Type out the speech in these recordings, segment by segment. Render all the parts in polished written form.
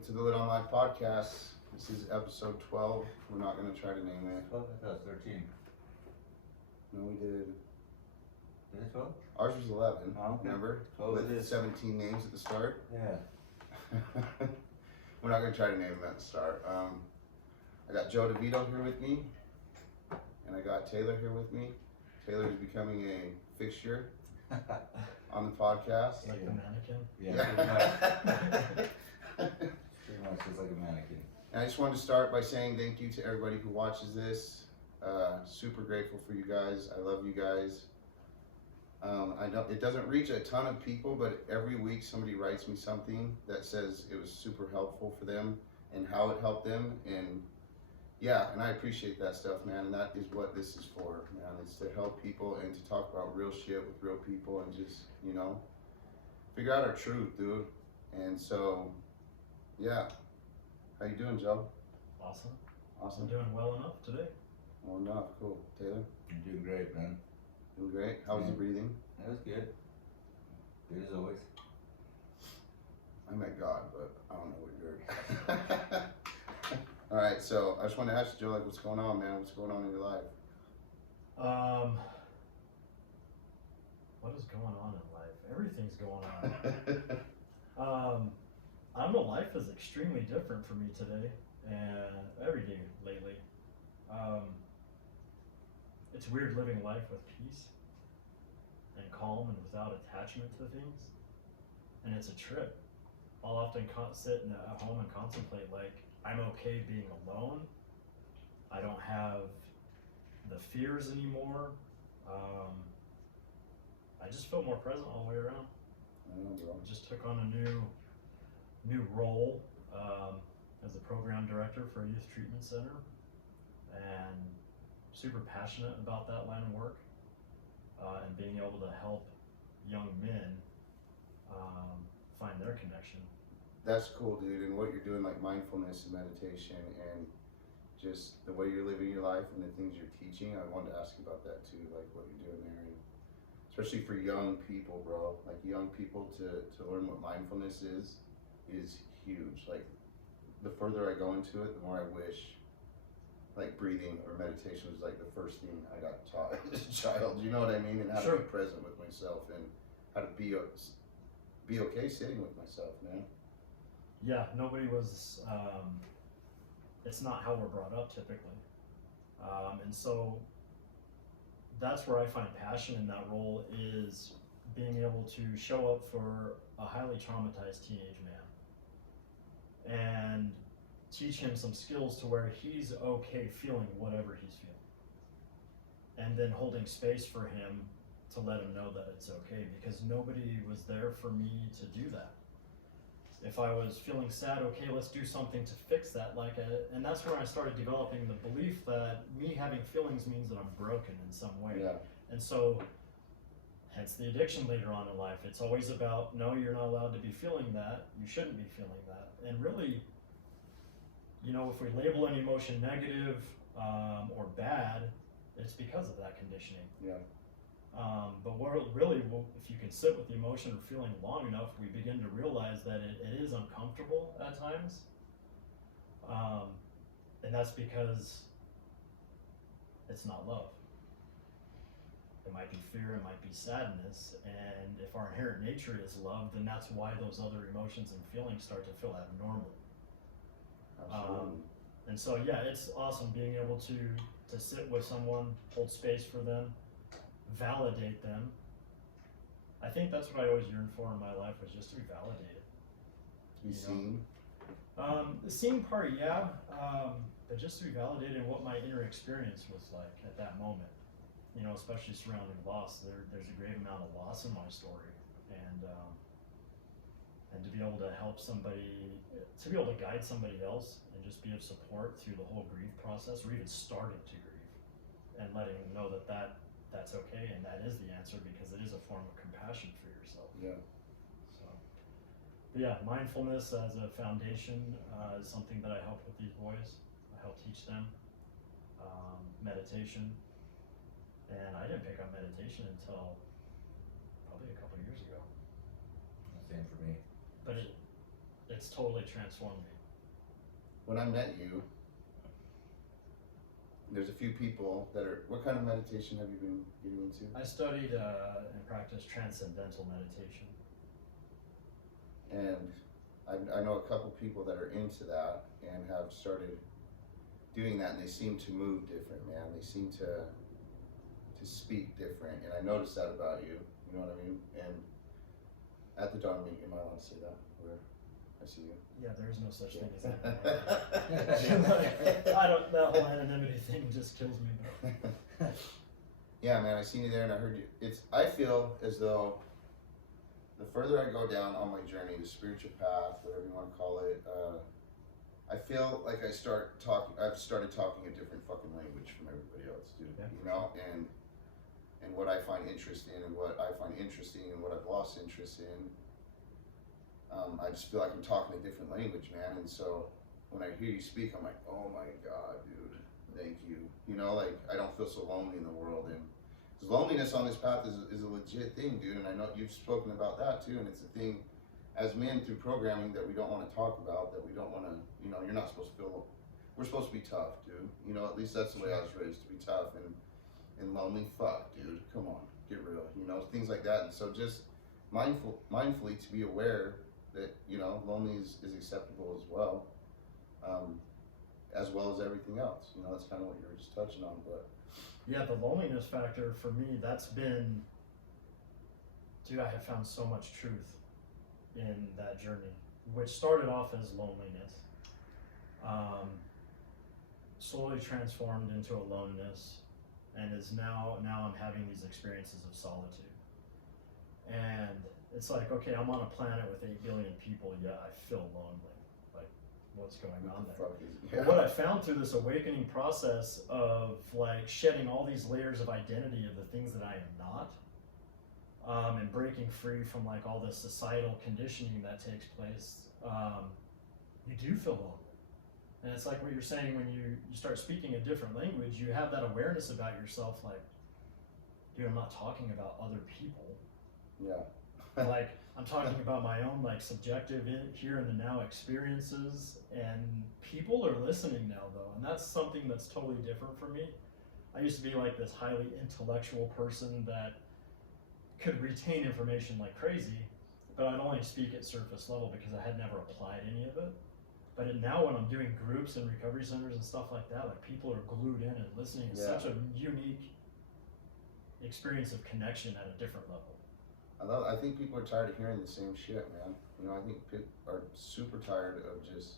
Welcome to the Lit on Life podcast. This is episode 12. We're not going to try to name it. 12? I thought it was 13. No, we did. Is it 12? Ours was 11. Oh, okay. Remember? 12 With it is. 17 names at the start. Yeah. We're not going to try to name them at the start. I got Joe DeVito here with me, and I got Taylor here with me. Taylor is becoming a fixture on the podcast. Like the mannequin? Yeah, pretty much. Pretty much just like a mannequin. And I just wanted to start by saying thank you to everybody who watches this. Super grateful for you guys. I love you guys. I know it doesn't reach a ton of people, but every week somebody writes me something that says it was super helpful for them and how it helped them. And yeah, and I appreciate that stuff, man. And that is what this is for, man. It's to help people and to talk about real shit with real people and just, you know, figure out our truth, dude. And so, yeah. How you doing, Joe? Awesome. Awesome. I'm doing well enough today. Well enough. Cool. Taylor? You're doing great, man. Doing great. How was the breathing? That was good. Good as always. I met God, but I don't know what you're. All right, so I just want to ask you, Joe, like, what's going on, man? What's going on in your life? What is going on in life? Everything's going on. I don't know, life is extremely different for me today and every day lately. It's weird living life with peace and calm and without attachment to things. And it's a trip. I'll often sit at home and contemplate, like, I'm okay being alone. I don't have the fears anymore. I just feel more present all the way around. I don't know, bro. Just took on a new role as a program director for a youth treatment center, and super passionate about that line of work and being able to help young men find their connection. That's cool, dude. And what you're doing, like mindfulness and meditation, and just the way you're living your life and the things you're teaching. I wanted to ask you about that too, like what you're doing there, and especially for young people, bro. Like young people to learn what mindfulness is huge. Like the further I go into it, the more I wish like breathing or meditation was like the first thing I got taught as a child. You know what I mean? And how to be present with myself and how to be okay sitting with myself, man. Yeah, nobody was, it's not how we're brought up typically. And so that's where I find passion in that role, is being able to show up for a highly traumatized teenage man and teach him some skills to where he's okay feeling whatever he's feeling. And then holding space for him to let him know that it's okay, because nobody was there for me to do that. If I was feeling sad, okay, let's do something to fix that. And that's where I started developing the belief that me having feelings means that I'm broken in some way. Yeah. And so, hence the addiction later on in life. It's always about, no, you're not allowed to be feeling that. You shouldn't be feeling that. And really, you know, if we label an emotion negative or bad, it's because of that conditioning. Yeah. But if you can sit with the emotion or feeling long enough, we begin to realize that it is uncomfortable at times. And that's because it's not love. It might be fear, it might be sadness, and if our inherent nature is love, then that's why those other emotions and feelings start to feel abnormal. Absolutely. And so, yeah, it's awesome being able to sit with someone, hold space for them, validate them. I think that's what I always yearned for in my life, was just to be validated. Be seen. The seeing part, yeah, but just to be validated in what my inner experience was like at that moment. You know, especially surrounding loss. There's a great amount of loss in my story, and to be able to help somebody, to be able to guide somebody else, and just be of support through the whole grief process, or even starting to grieve, and letting them know that that's okay, and that is the answer, because it is a form of compassion for yourself. Yeah. So, but yeah, mindfulness as a foundation is something that I help with these boys. I help teach them meditation. And I didn't pick up meditation until probably a couple of years ago. Same for me. But it's totally transformed me. When I met you, there's a few people that are, what kind of meditation have you been getting into? I studied and practiced Transcendental Meditation. And I know a couple people that are into that and have started doing that, and they seem to move different, man. They seem to speak different, and I noticed that about you. You know what I mean? And at the Dharma meeting, am I allowed to say that? Where I see you. Yeah, there is no such thing as that. I don't. That whole anonymity thing just kills me. But. Yeah, man, I seen you there, and I heard you. I feel as though the further I go down on my journey, the spiritual path, whatever you want to call it, I feel like I've started talking a different fucking language from everybody else, dude. Yeah. You know, and what I find interest in, and what I find interesting, and what I've lost interest in. I just feel like I'm talking a different language, man. And so when I hear you speak, I'm like, oh my God, dude, thank you. You know, like I don't feel so lonely in the world, and because loneliness on this path is a legit thing, dude. And I know you've spoken about that too, and it's a thing as men through programming that we don't want to talk about, that we don't want to, you know, you're not supposed to feel, we're supposed to be tough, dude. You know, at least that's the way I was raised, to be tough and lonely. Fuck, dude, come on, get real, you know, things like that. And so just mindfully to be aware that, you know, lonely is acceptable as well as everything else. You know, that's kind of what you were just touching on. But yeah, the loneliness factor for me, that's been, dude, I have found so much truth in that journey, which started off as loneliness, slowly transformed into aloneness, and is now I'm having these experiences of solitude. And it's like, okay, I'm on a planet with 8 billion people, yet I feel lonely. Like, what's going on there? But what I found through this awakening process of like shedding all these layers of identity of the things that I am not, and breaking free from like all the societal conditioning that takes place, you do feel lonely. And it's like what you're saying, when you start speaking a different language, you have that awareness about yourself, like, dude, I'm not talking about other people. yeah. Like, I'm talking about my own like subjective here and the now experiences, and people are listening now though, and that's something that's totally different for me. I used to be like this highly intellectual person that could retain information like crazy, but I'd only speak at surface level because I had never applied any of it. But now when I'm doing groups and recovery centers and stuff like that, like people are glued in and listening. It's such a unique experience of connection at a different level. I think people are tired of hearing the same shit, man. You know, I think people are super tired of just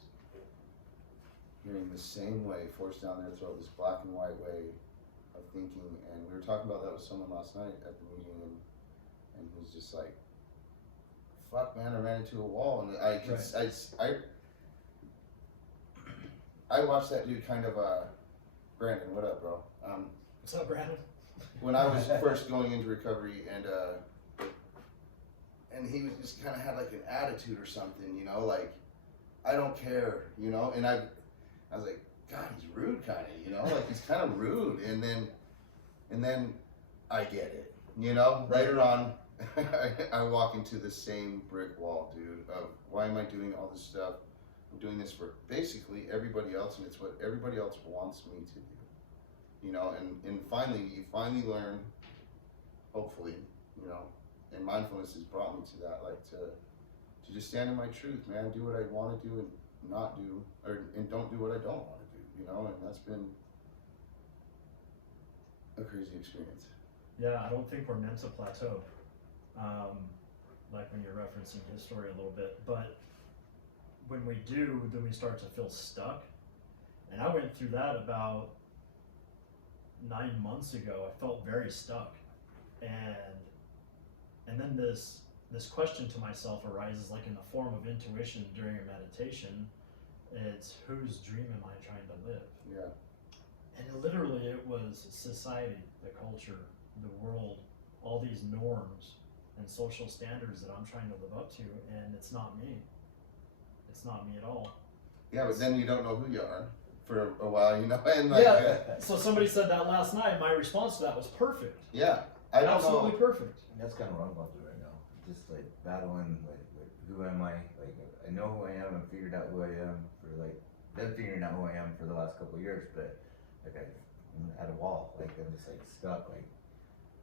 hearing the same way forced down their throat, this black and white way of thinking. And we were talking about that with someone last night at the meeting, and he was just like, fuck, man, I ran into a wall. And I watched that dude kind of, Brandon, what up, bro? What's up, Brandon? When I was first going into recovery, and he was just kind of had like an attitude or something, you know, like, I don't care, you know, and I was like, God, he's rude kind of, you know, like he's kind of rude, and then I get it, you know, later on, I walk into the same brick wall, dude, of why am I doing all this stuff? I'm doing this for basically everybody else, and it's what everybody else wants me to do, you know, and finally, you finally learn, hopefully, you know, and mindfulness has brought me to that, like to just stand in my truth, man, do what I want to do and not do, and don't do what I don't want to do, you know, and that's been a crazy experience. Yeah, I don't think we're meant to plateau, like when you're referencing his story a little bit, but when we do, then we start to feel stuck. And I went through that about 9 months ago. I felt very stuck, and then this question to myself arises, like in the form of intuition during a meditation. It's, whose dream am I trying to live? Yeah. And literally it was society, the culture, the world, all these norms and social standards that I'm trying to live up to, and it's not me. It's not me at all. Yeah, but then you don't know who you are for a while, you know, and like, yeah. So somebody said that last night. My response to that was perfect. Yeah, I don't absolutely know. perfect. That's kind of what I'm going through right now. Just like battling like who am I? Like, I know who I am and figured out who I am for like, been figuring out who I am for the last couple of years, but like I'm at a wall, like I'm just like stuck, like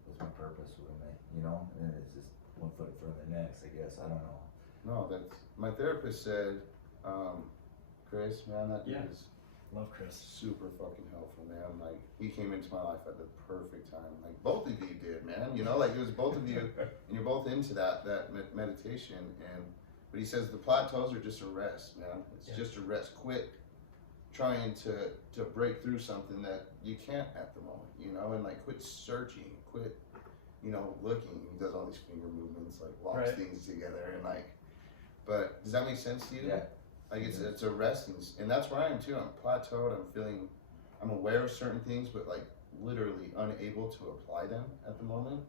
what's my purpose, who am I, you know? And it's just one foot in front of the next, I guess, I don't know. No, that's, my therapist said, Chris, man, that dude Yeah. is Love Chris. super fucking helpful, man. Like, he came into my life at the perfect time. Like, both of you did, man. You know, like, it was both of you, and you're both into that meditation. But he says the plateaus are just a rest, man. It's just a rest. Quit trying to break through something that you can't at the moment, you know, and like, quit searching, quit, you know, looking. He does all these finger movements, like, locks things together, and like, but does that make sense to you? Yeah. Like, it's a rest, and that's where I am too. I'm plateaued. I'm aware of certain things, but like literally unable to apply them at the moment.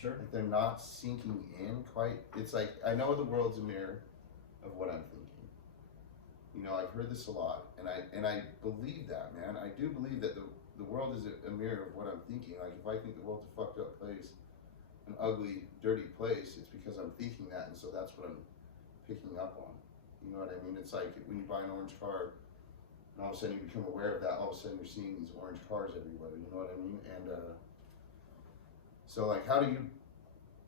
Sure. Like, they're not sinking in quite. It's like, I know the world's a mirror of what I'm thinking. You know, I've heard this a lot, and I believe that, man. I do believe that the world is a mirror of what I'm thinking. Like, if I think the world's a fucked up place, an ugly, dirty place, it's because I'm thinking that, and so that's what I'm picking up on. You know what I mean? It's like when you buy an orange car, and all of a sudden you become aware of that, all of a sudden you're seeing these orange cars everywhere, you know what I mean? And so like, how do you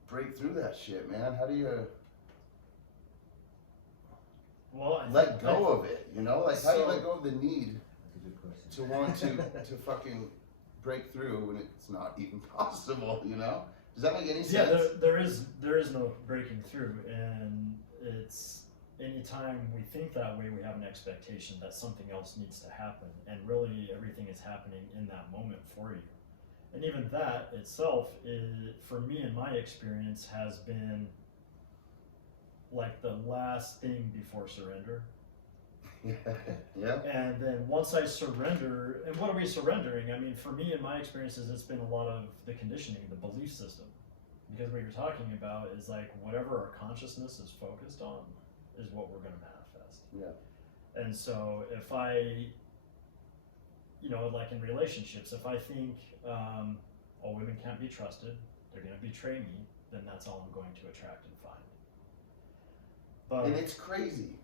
break through that shit, man? How do you let go of it, you know? Like, how do you let go of the need That's a good question. to want to fucking break through when it's not even possible, you know? Does that make any sense? Yeah, there is no breaking through, and it's anytime we think that way, we have an expectation that something else needs to happen, and really everything is happening in that moment for you. And even that itself, for me in my experience, has been like the last thing before surrender. Yeah. And then once I surrender, and what are we surrendering? I mean, for me, in my experiences, it's been a lot of the conditioning, the belief system. Because what you're talking about is like whatever our consciousness is focused on is what we're going to manifest. Yeah. And so if I, you know, like in relationships, if I think, oh, women can't be trusted, they're going to betray me, then that's all I'm going to attract and find. But And it's crazy.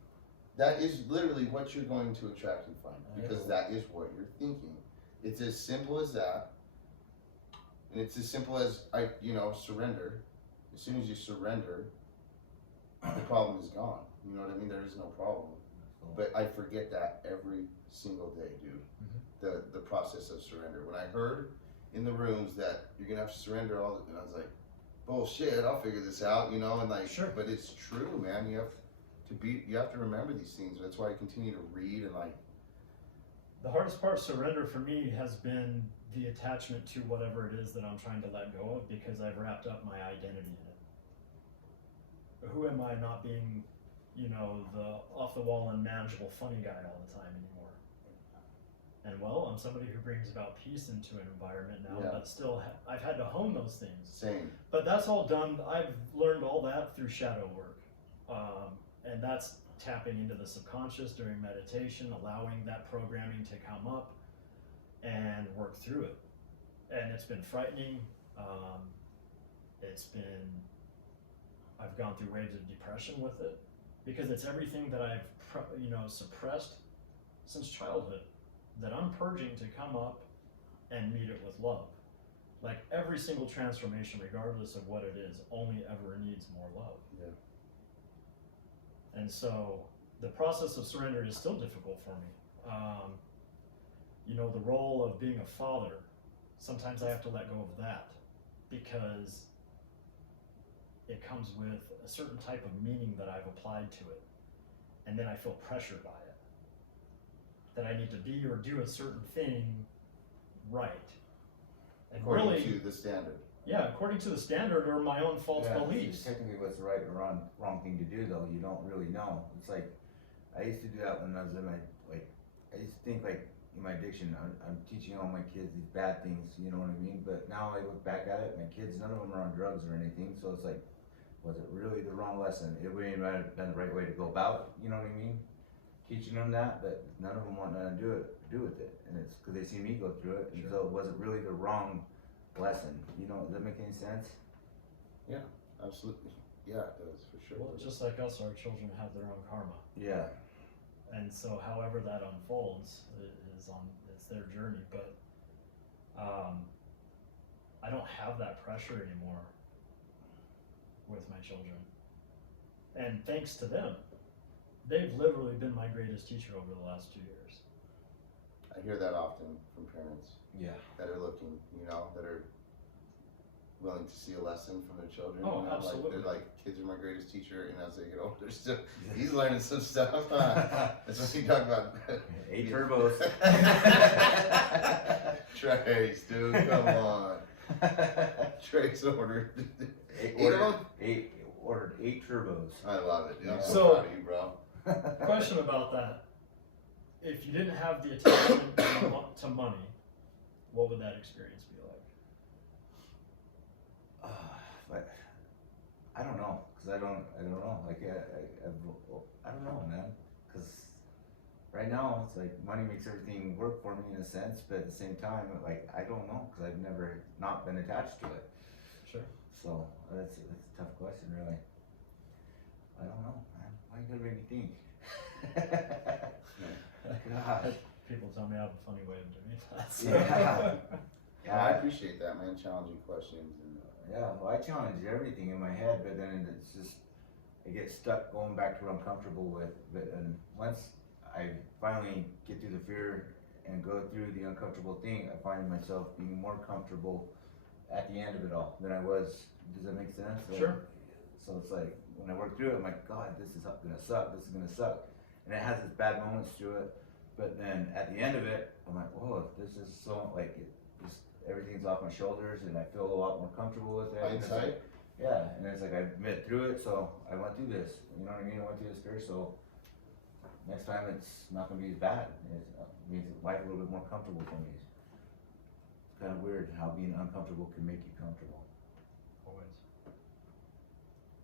That is literally what you're going to attract and find, because that is what you're thinking. It's as simple as that. And it's as simple as, surrender. As soon as you surrender, the problem is gone. You know what I mean? There is no problem. But I forget that every single day, dude. The process of surrender. When I heard in the rooms that you're gonna have to surrender all, and I was like, bullshit, I'll figure this out, you know, and like, sure. But it's true, man. You have to remember these things. That's why I continue to read and like. The hardest part of surrender for me has been the attachment to whatever it is that I'm trying to let go of, because I've wrapped up my identity in it. Who am I not being, you know, the off the wall and manageable funny guy all the time anymore? And well, I'm somebody who brings about peace into an environment now, Yeah. but still I've had to hone those things. Same. But that's all done. I've learned all that through shadow work. And that's tapping into the subconscious during meditation, allowing that programming to come up and work through it. And it's been frightening. I've gone through waves of depression with it, because it's everything that I've suppressed since childhood that I'm purging to come up and meet it with love. Like every single transformation, regardless of what it is, only ever needs more love. Yeah. And so the process of surrender is still difficult for me. The role of being a father, sometimes I have to let go of that, because it comes with a certain type of meaning that I've applied to it. And then I feel pressured by it, that I need to be or do a certain thing right. And According to the standard. Yeah, according to the standard or my own false beliefs. Technically what's the right or wrong thing to do, though, you don't really know. It's like, I used to do that when I was in my, I used to think in my addiction, I'm teaching all my kids these bad things, you know what I mean? But now I look back at it, my kids, none of them are on drugs or anything, so it's like, was it really the wrong lesson? It might have been the right way to go about, you know what I mean? Teaching them that, but none of them want nothing to do with it. And it's because they see me go through it, and so was it really the wrong lesson? You know, does that make any sense? Yeah, absolutely. Yeah, it does, for sure. Well, just like us, our children have their own karma. Yeah. And so however that unfolds it's their journey, but I don't have that pressure anymore with my children. And thanks to them, they've literally been my greatest teacher over the last 2 years. I hear that often from parents Yeah. that are looking, that are willing to see a lesson from their children. Oh, Like, absolutely. they're like, kids are my greatest teacher, and as they get older, still, he's learning some stuff. That's what you talk about. 8 turbos. Trace, dude, come on. Trace ordered. Ordered 8 turbos. I love it, dude. I'm So- so proud of you, bro. Question about that. If you didn't have the attachment to money, what would that experience be like? But I don't know, cause I don't know. Like I don't know, man. Cause right now it's like money makes everything work for me in a sense, but at the same time, like I don't know, cause I've never not been attached to it. Sure. So that's a tough question, really. I don't know, man. Why you gotta make me think? God. People tell me I have a funny way of doing that. So. Yeah. Yeah, I appreciate that, man. Challenging questions. And, Yeah, well, I challenge everything in my head, but then it's just, I get stuck going back to what I'm comfortable with. But and once I finally get through the fear and go through the uncomfortable thing, I find myself being more comfortable at the end of it all than I was. Does that make sense? Sure. So it's like, when I work through it, I'm like, God, this is gonna suck, this is gonna suck. And it has its bad moments through it, but then at the end of it, I'm like, whoa, this is so, like, just everything's off my shoulders and I feel a lot more comfortable with it. And it's hindsight? like, yeah, and it's like I admit through it, so I went through this, you know what I mean? I went through this fear, so next time it's not gonna be as bad. It makes life a little bit more comfortable for me. It's kind of weird how being uncomfortable can make you comfortable. Always.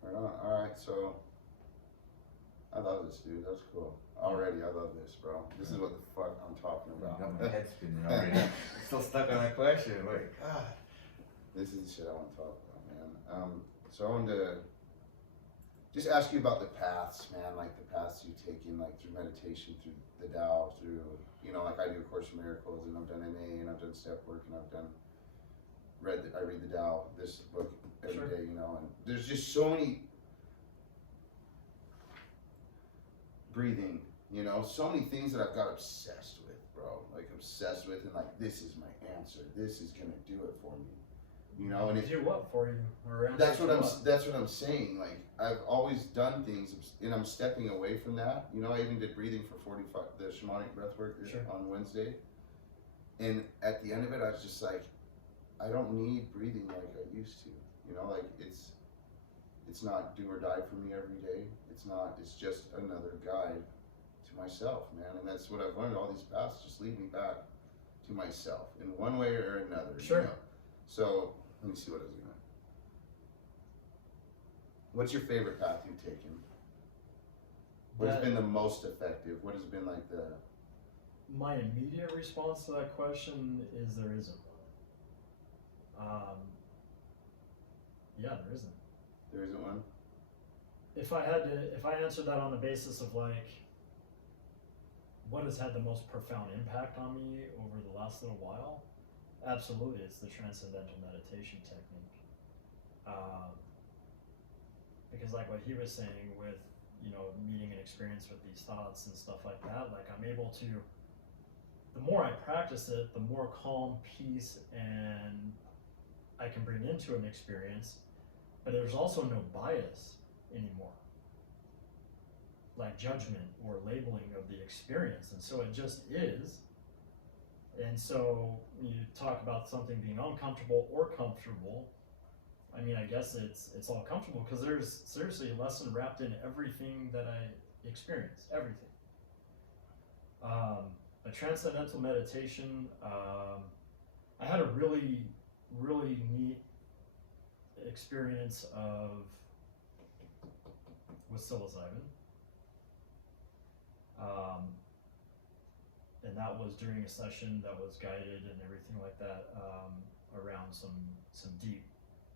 Right on. Alright, so I love this, dude. That's cool. Already, I love this, bro. This is what the fuck I'm talking I about. got my head spinning already. I'm still stuck on that question. Like, God. This is the shit I want to talk about, man. So I wanted to just ask you about the paths, man. Like the paths you've taken, like through meditation, through the Tao, through, like I do A Course in Miracles, and I've done NA, and I've done step work, and I read the Tao, this book every Sure. day, and there's just so many breathing, so many things that I've got obsessed with, bro. Like obsessed with, and like this is my answer. This is gonna do it for me, And it, Do what for you? Or answer that's to what I'm saying. Like I've always done things, and I'm stepping away from that. I even did breathing for 45, the shamanic breath work Sure. on Wednesday, and at the end of it, I was just like, I don't need breathing like I used to. Like it's not do or die for me every day. It's just another guide to myself, man. And that's what I've learned. All these paths just lead me back to myself in one way or another. Sure. So let me see what I was gonna. What's your favorite path you've taken? What has That- been the most effective? What has been like the? My immediate response to that question is there isn't. Yeah, there isn't. There isn't one. If I answered that on the basis of like, what has had the most profound impact on me over the last little while, absolutely, it's the Transcendental Meditation technique. Because like what he was saying with, meeting and experience with these thoughts and stuff like that, like I'm able to, the more I practice it, the more calm, peace, and I can bring into an experience, but there's also no bias anymore, like judgment or labeling of the experience, and so it just is. And so when you talk about something being uncomfortable or comfortable, I mean, I guess it's all comfortable because there's seriously a lesson wrapped in everything that I experience, everything. A Transcendental Meditation, I had a really, really neat experience with psilocybin. And that was during a session that was guided and everything like that, around some deep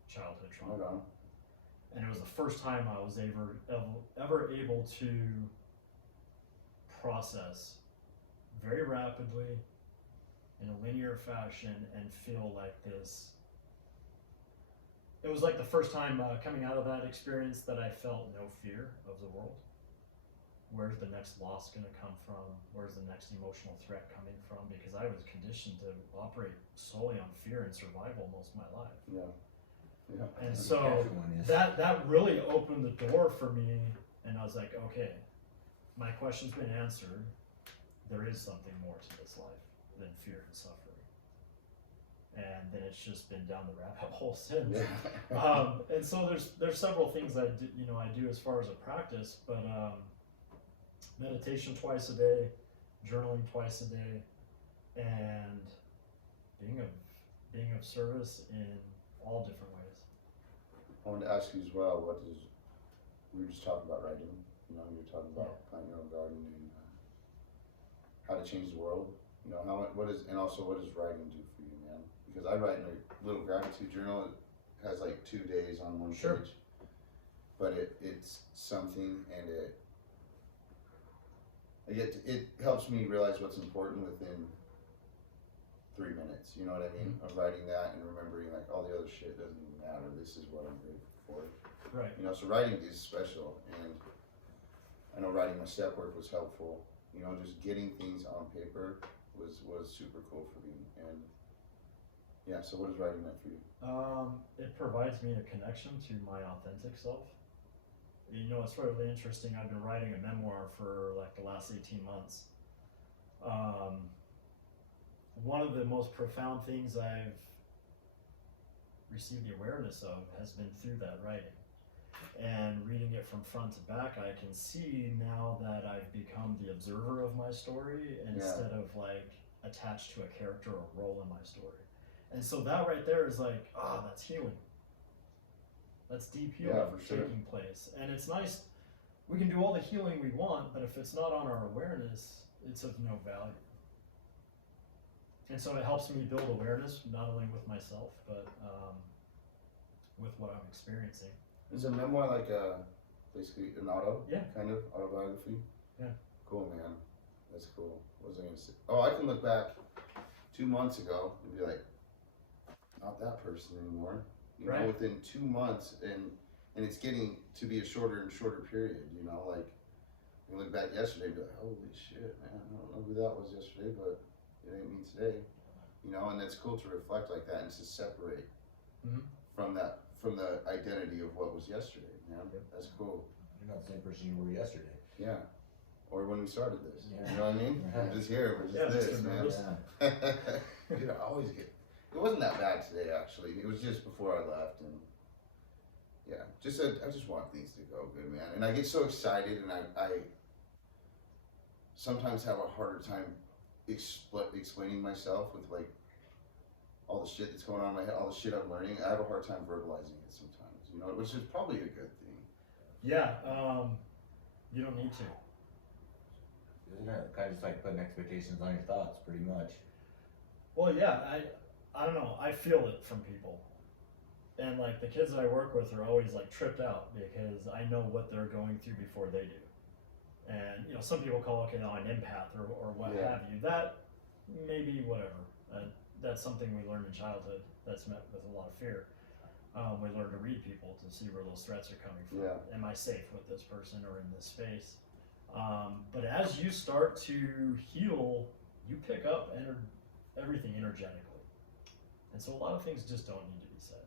childhood trauma. Hold on. and it was the first time I was ever able to process very rapidly in a linear fashion and feel like this. It was like the first time coming out of that experience that I felt no fear of the world. Where's the next loss going to come from? Where's the next emotional threat coming from? Because I was conditioned to operate solely on fear and survival most of my life. Yeah. Yeah. And so Everyone is. that really opened the door for me, and I was like, okay, my question's been answered. There is something more to this life than fear and suffering. And then it's just been down the rabbit hole since. Yeah. And so there's several things I do as far as a practice, but meditation twice a day, journaling twice a day, and being of service in all different ways. I wanted to ask you as well, we were just talking about writing, you know, you were talking about planting your own garden and how to change the world, you know, what does writing do for you, man? Because I write in a little gratitude journal. It has like 2 days on one Sure. page, but it's something, and it helps me realize what's important within 3 minutes, you know what I mean? Of writing that and remembering like all the other shit doesn't even matter. This is what I'm grateful for. Right. You know, so writing is special, and I know writing my step work was helpful. You know, just getting things on paper was super cool for me. And yeah, so what is writing meant for you? It provides me a connection to my authentic self. You know, it's really interesting. I've been writing a memoir for like the last 18 months. One of the most profound things I've received the awareness of has been through that writing. And reading it from front to back, I can see now that I've become the observer of my story instead of like attached to a character or role in my story. And so that right there is like, that's healing. That's deep healing for sure. taking place. And it's nice, we can do all the healing we want, but if it's not on our awareness, it's of no value. And so it helps me build awareness, not only with myself, but with what I'm experiencing. Is a memoir like basically an kind of autobiography? Yeah. Cool, man. That's cool. What was I gonna say? Oh, I can look back 2 months ago and be like, not that person anymore. You know, within 2 months, and it's getting to be a shorter and shorter period. You know, like you look back yesterday and be like, holy shit, man, I don't know who that was yesterday, but it ain't me today. You know, and it's cool to reflect like that and to separate from the identity of what was yesterday, man. That's cool. You're not the same person you were yesterday. Yeah. Or when we started this. Yeah. You know what I mean? Right. We're just here, we're just this, man. Yeah. Dude, I always get, it wasn't that bad today, actually. It was just before I left, and yeah, I just want things to go good, man. And I get so excited, and I sometimes have a harder time explaining myself with like all the shit that's going on in my head, all the shit I'm learning. I have a hard time verbalizing it sometimes, you know, which is probably a good thing. Yeah, you don't need to. Isn't it kind of just like putting expectations on your thoughts, pretty much? Well, yeah, I don't know. I feel it from people. And like the kids that I work with are always like tripped out because I know what they're going through before they do. And you know, some people call an empath or what have you. That maybe whatever. That's something we learned in childhood that's met with a lot of fear. We learn to read people to see where those threats are coming from. Yeah. Am I safe with this person or in this space? But as you start to heal, you pick up everything energetically. And so a lot of things just don't need to be said.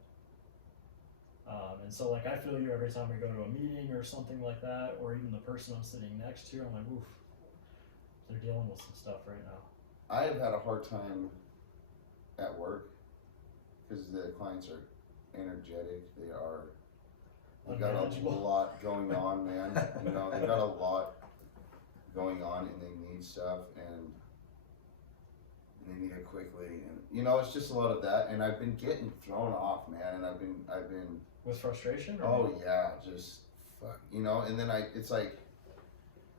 And so like I feel you every time we go to a meeting or something like that, or even the person I'm sitting next to, I'm like, oof, they're dealing with some stuff right now. I have had a hard time at work because the clients are energetic. They've got a lot going on, man. You know, they've got a lot going on, and they need stuff, and they need it quickly, and you know, it's just a lot of that. And I've been getting thrown off, man. And I've been with frustration. Just fuck, you know. And then it's like,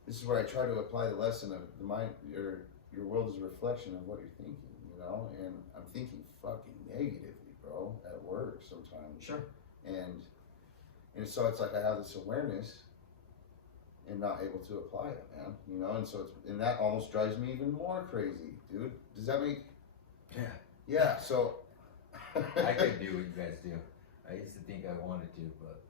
this is where I try to apply the lesson of the mind. Your world is a reflection of what you're thinking, you know. And I'm thinking fucking negatively, bro, at work sometimes. Sure. And And so it's like I have this awareness and not able to apply it, man. You know, and so and that almost drives me even more crazy, dude. Does that make? Yeah. Yeah. So. I could do what you guys do. I used to think I wanted to, but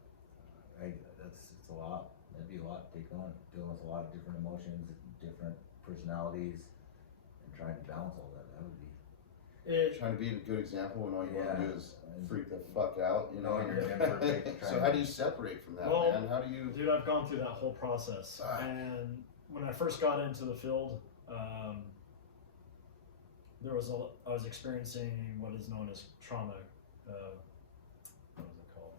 it's a lot. That'd be a lot to take on. Dealing with a lot of different emotions, different personalities, and trying to balance all that. That would be. Trying to be a good example when all you want to do is and freak the fuck out, you know. No, you're never perfect. So how do you separate from that, Well, man? How do you? Dude, I've gone through that whole process, and when I first got into the field, I was experiencing what is known as trauma. What is it called?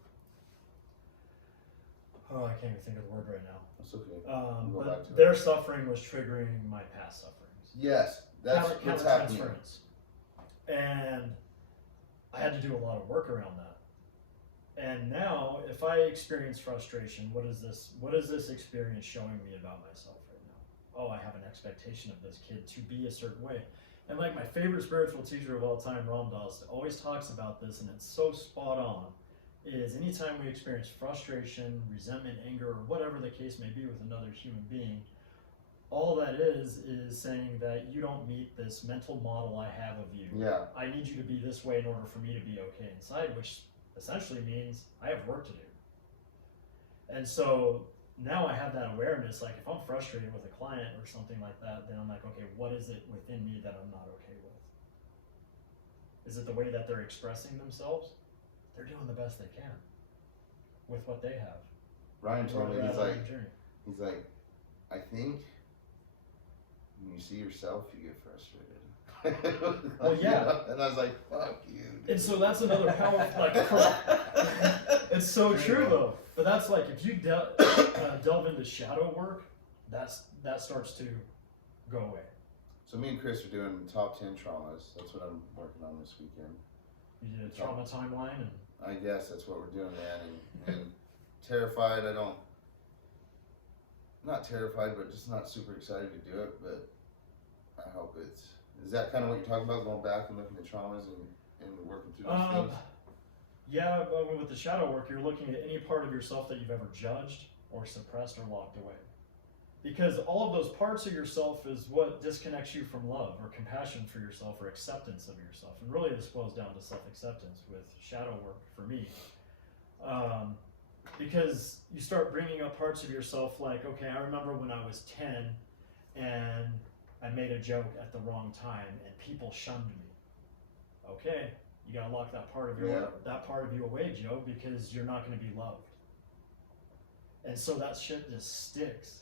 Oh, I can't even think of the word right now. That's okay. We'll go back to But their suffering was triggering my past sufferings. Yes, that's what's happening. Transference. And I had to do a lot of work around that. And now, if I experience frustration, what is this experience showing me about myself right now? Oh, I have an expectation of this kid to be a certain way. And like my favorite spiritual teacher of all time, Ram Dass, always talks about this, and it's so spot on, is anytime we experience frustration, resentment, anger, or whatever the case may be with another human being, all that is saying that you don't meet this mental model I have of you. Yeah. I need you to be this way in order for me to be okay inside, which essentially means I have work to do. And so now I have that awareness, like if I'm frustrated with a client or something like that, then I'm like, okay, what is it within me that I'm not okay with? Is it the way that they're expressing themselves? They're doing the best they can with what they have. Ryan told me, They're he's on like, their journey. I think when you see yourself, you get frustrated. Well, yeah. And I was like, fuck you. Dude. And so that's another powerful, it's so true though. But that's like, if you delve into shadow work, that starts to go away. So me and Chris are doing top 10 traumas. That's what I'm working on this weekend. You did a trauma timeline, and I guess that's what we're doing, man. And terrified, not terrified, but just not super excited to do it. But I hope is that kind of what you're talking about, going back and looking at traumas and working through those things? yeah, but with the shadow work, you're looking at any part of yourself that you've ever judged or suppressed or locked away. Because all of those parts of yourself is what disconnects you from love or compassion for yourself or acceptance of yourself. And really this boils down to self-acceptance with shadow work for me. Because you start bringing up parts of yourself like, okay, I remember when I was 10 and I made a joke at the wrong time and people shunned me. Okay, you gotta lock that part of you away, Joe, because you're not gonna be loved. And so that shit just sticks.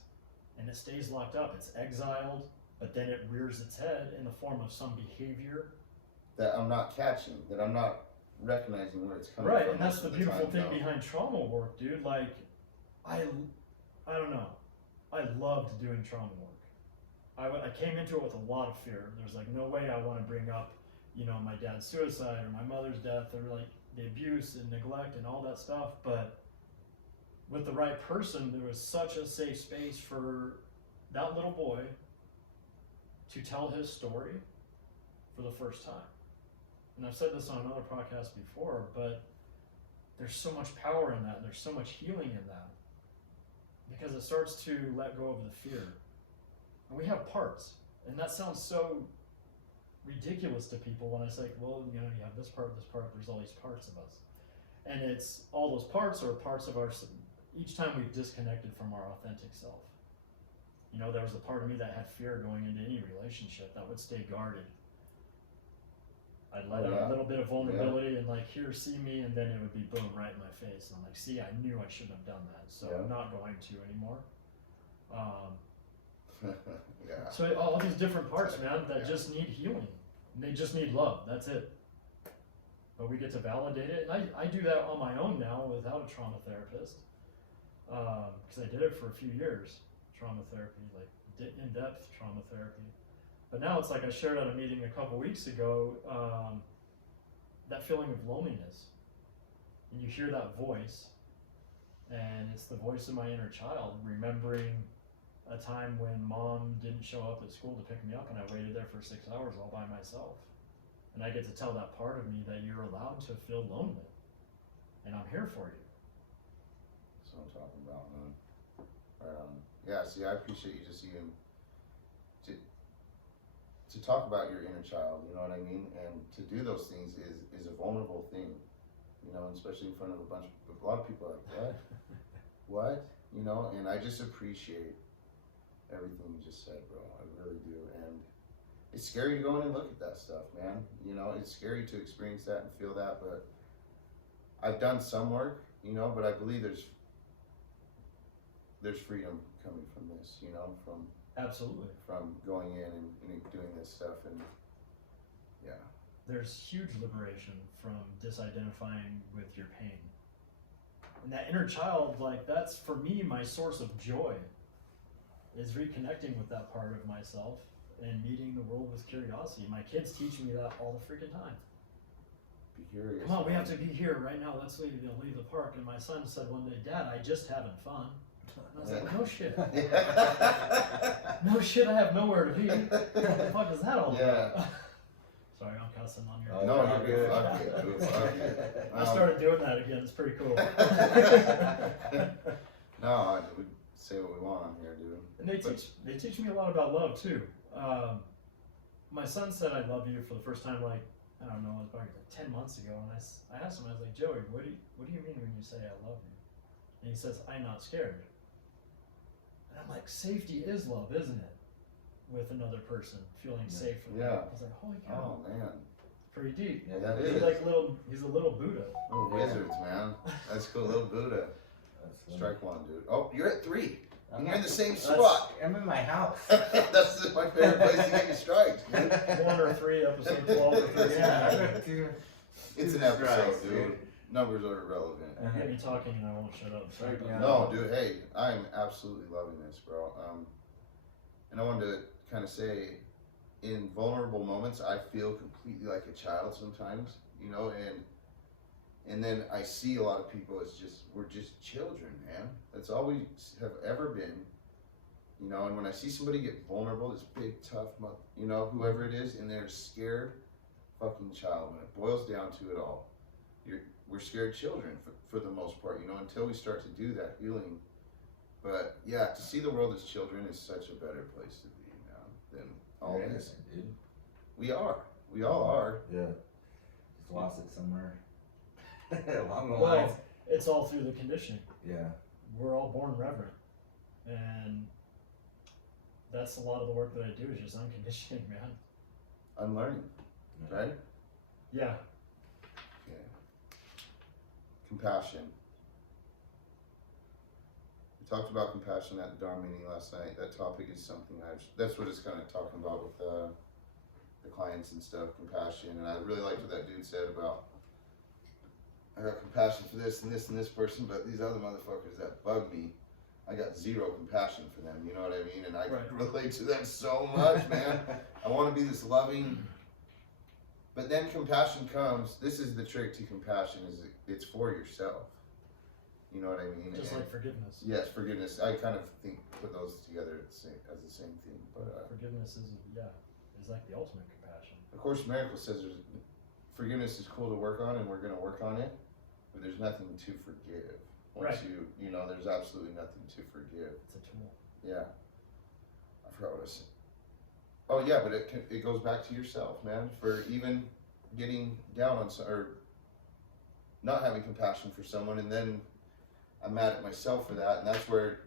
And it stays locked up. It's exiled, but then it rears its head in the form of some behavior that I'm not catching, that I'm not recognizing where it's coming from. Right, and that's the beautiful thing behind trauma work, dude. Like, I don't know. I loved doing trauma work. I came into it with a lot of fear. There's like no way I want to bring up, my dad's suicide or my mother's death or like the abuse and neglect and all that stuff, but with the right person, there was such a safe space for that little boy to tell his story for the first time. And I've said this on another podcast before, but there's so much power in that, and there's so much healing in that, because it starts to let go of the fear. And we have parts, and that sounds so ridiculous to people when I say, well, you have this part, there's all these parts of us. And it's all those parts are parts of our, each time we've disconnected from our authentic self. There was a part of me that had fear going into any relationship that would stay guarded. I'd let out a little bit of vulnerability and like, here, see me, and then it would be boom, right in my face. And I'm like, see, I knew I shouldn't have done that, so I'm not going to anymore. So all these different parts, man, that just need healing. And they just need love, that's it. But we get to validate it. And I do that on my own now without a trauma therapist. Because I did it for a few years, trauma therapy, like in-depth trauma therapy. But now it's like I shared at a meeting a couple weeks ago, that feeling of loneliness. And you hear that voice, and it's the voice of my inner child, remembering a time when mom didn't show up at school to pick me up, and I waited there for 6 hours all by myself. And I get to tell that part of me that you're allowed to feel lonely, and I'm here for you. That's what I'm talking about, man. Right on. Yeah, see, I appreciate you just even to talk about your inner child, you know what I mean? And to do those things is a vulnerable thing, you know, especially in front of a lot of people are like, what? What? You know, and I just appreciate everything you just said, bro. I really do. And it's scary to go in and look at that stuff, man. You know, it's scary to experience that and feel that, but I've done some work, you know, but I believe there's freedom coming from this, you know, from Absolutely. from going in and doing this stuff. And yeah, There's huge liberation from disidentifying with your pain. And that inner child, like, that's for me my source of joy, is reconnecting with that part of myself and meeting the world with curiosity. My kids teach me that all the freaking time. be curious. Come on, we have to be here right now. Let's leave the park. And my son said one day, Dad, I just having fun. And I was like, no shit. No shit, I have nowhere to be. What the fuck is that all about? Sorry, I'm cussing on your. No, you're good. Fuck it. I started doing that again. It's pretty cool. No, we say what we want on here, dude. And they teach me a lot about love too. My son said I love you for the first time, like, I don't know, it was probably like 10 months ago, and I asked him, I was like, Joey, what do you mean when you say I love you? And he says, I'm not scared. And I'm like, safety is love, isn't it? With another person, feeling safe with them. I was like, holy cow. Oh man. Pretty deep. Yeah, that He's is. like he's a little Buddha. Little wizards, man. That's cool, little Buddha. Strike one, dude. Oh, you're at 3. And you're in the same spot. I'm in my house. That's my favorite place to get your strikes, dude. 1 or 3, episode 12 or 13. Yeah. It's an episode, dude. Numbers are irrelevant. You get me talking and I won't shut up. Sorry about that. No, dude, hey, I'm absolutely loving this, bro. And I wanted to kind of say, in vulnerable moments, I feel completely like a child sometimes, you know, and then I see a lot of people as we're just children, man. That's all we have ever been, you know, and when I see somebody get vulnerable, this big, tough, you know, whoever it is, and they're scared fucking child, when it boils down to it all, we're scared children for the most part, you know, until we start to do that healing. But yeah, to see the world as children is such a better place to be now than all this. Dude. We all are. Yeah. Just lost it somewhere. Along the lines. Well, it's all through the conditioning. Yeah. We're all born reverent. And that's a lot of the work that I do is just unconditioning, man. Unlearning, right? Yeah. Yeah. Compassion. We talked about compassion at the Dharma meeting last night. That topic is something that's what it's kind of talking about with the clients and stuff, compassion. And I really liked what that dude said about, I got compassion for this and this and this person, but these other motherfuckers that bug me, I got zero compassion for them, you know what I mean? And I can relate to them so much, man. I want to be this loving, but then compassion comes. This is the trick to compassion, is it's for yourself. You know what I mean? Just like forgiveness. Yes, forgiveness. I kind of put those together as the same thing. But forgiveness is like the ultimate compassion. Of course, Miracle says forgiveness is cool to work on, and we're going to work on it. But there's nothing to forgive. Once you know, there's absolutely nothing to forgive. It's a tool. Yeah. I forgot what I said. Oh yeah, but it goes back to yourself, man. For even getting down on or not having compassion for someone, and then I'm mad at myself for that, and that's where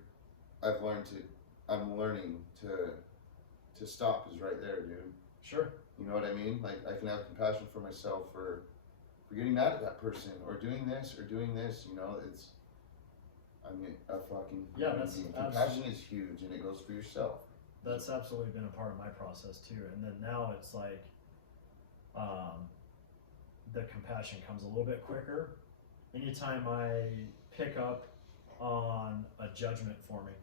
I'm learning to stop is right there, dude. Sure. You know what I mean? Like, I can have compassion for myself for getting mad at that person or doing this, you know, compassion is huge, and it goes for yourself. That's absolutely been a part of my process too. And then now it's like, the compassion comes a little bit quicker anytime I pick up on a judgment forming,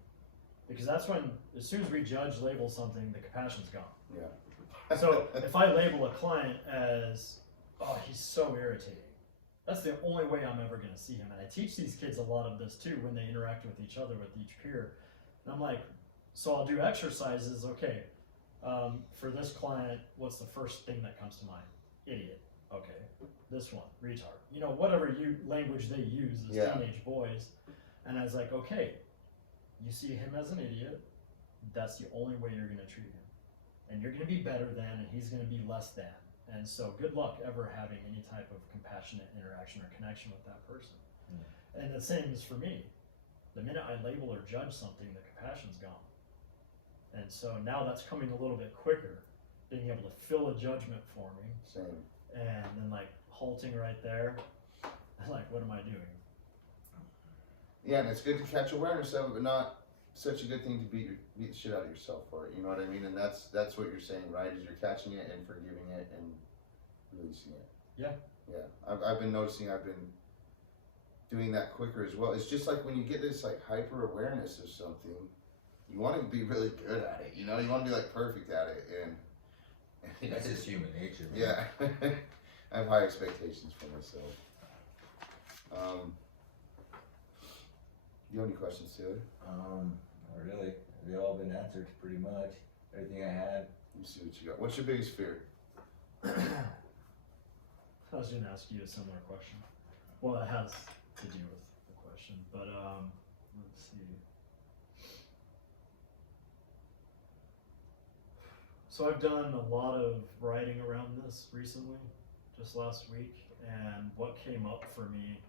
because that's when, as soon as we judge, label something, the compassion's gone. Yeah. So if I label a client as, oh, he's so irritating, that's the only way I'm ever going to see him. And I teach these kids a lot of this too when they interact with each other, with each peer. And I'm like, so I'll do exercises. Okay, for this client, what's the first thing that comes to mind? Idiot. Okay, this one, retard. You know, whatever language they use as teenage boys. And I was like, okay, you see him as an idiot, that's the only way you're gonna treat him. And you're gonna be better than, and he's gonna be less than. And so good luck ever having any type of compassionate interaction or connection with that person. And the same is for me. The minute I label or judge something, the compassion's gone. And so now that's coming a little bit quicker, being able to fill a judgment for me. Same. And then like halting right there, like, what am I doing? Yeah, and it's good to catch awareness of it, but not such a good thing to beat the shit out of yourself for it. You know what I mean? And that's what you're saying, right? Is you're catching it and forgiving it and releasing it. Yeah. Yeah. I've been noticing I've been doing that quicker as well. It's just like when you get this like hyper awareness of something, you want to be really good at it. You know, you want to be like perfect at it, and That's just human nature. Man. yeah. I have high expectations for myself. You have any questions, Taylor? Not really. They've all been answered pretty much. Everything I had. Let me see what you got. What's your biggest fear? I was going to ask you a similar question. Well, it has to do with the question, but let's see. So I've done a lot of writing around this recently, just last week, and what came up for me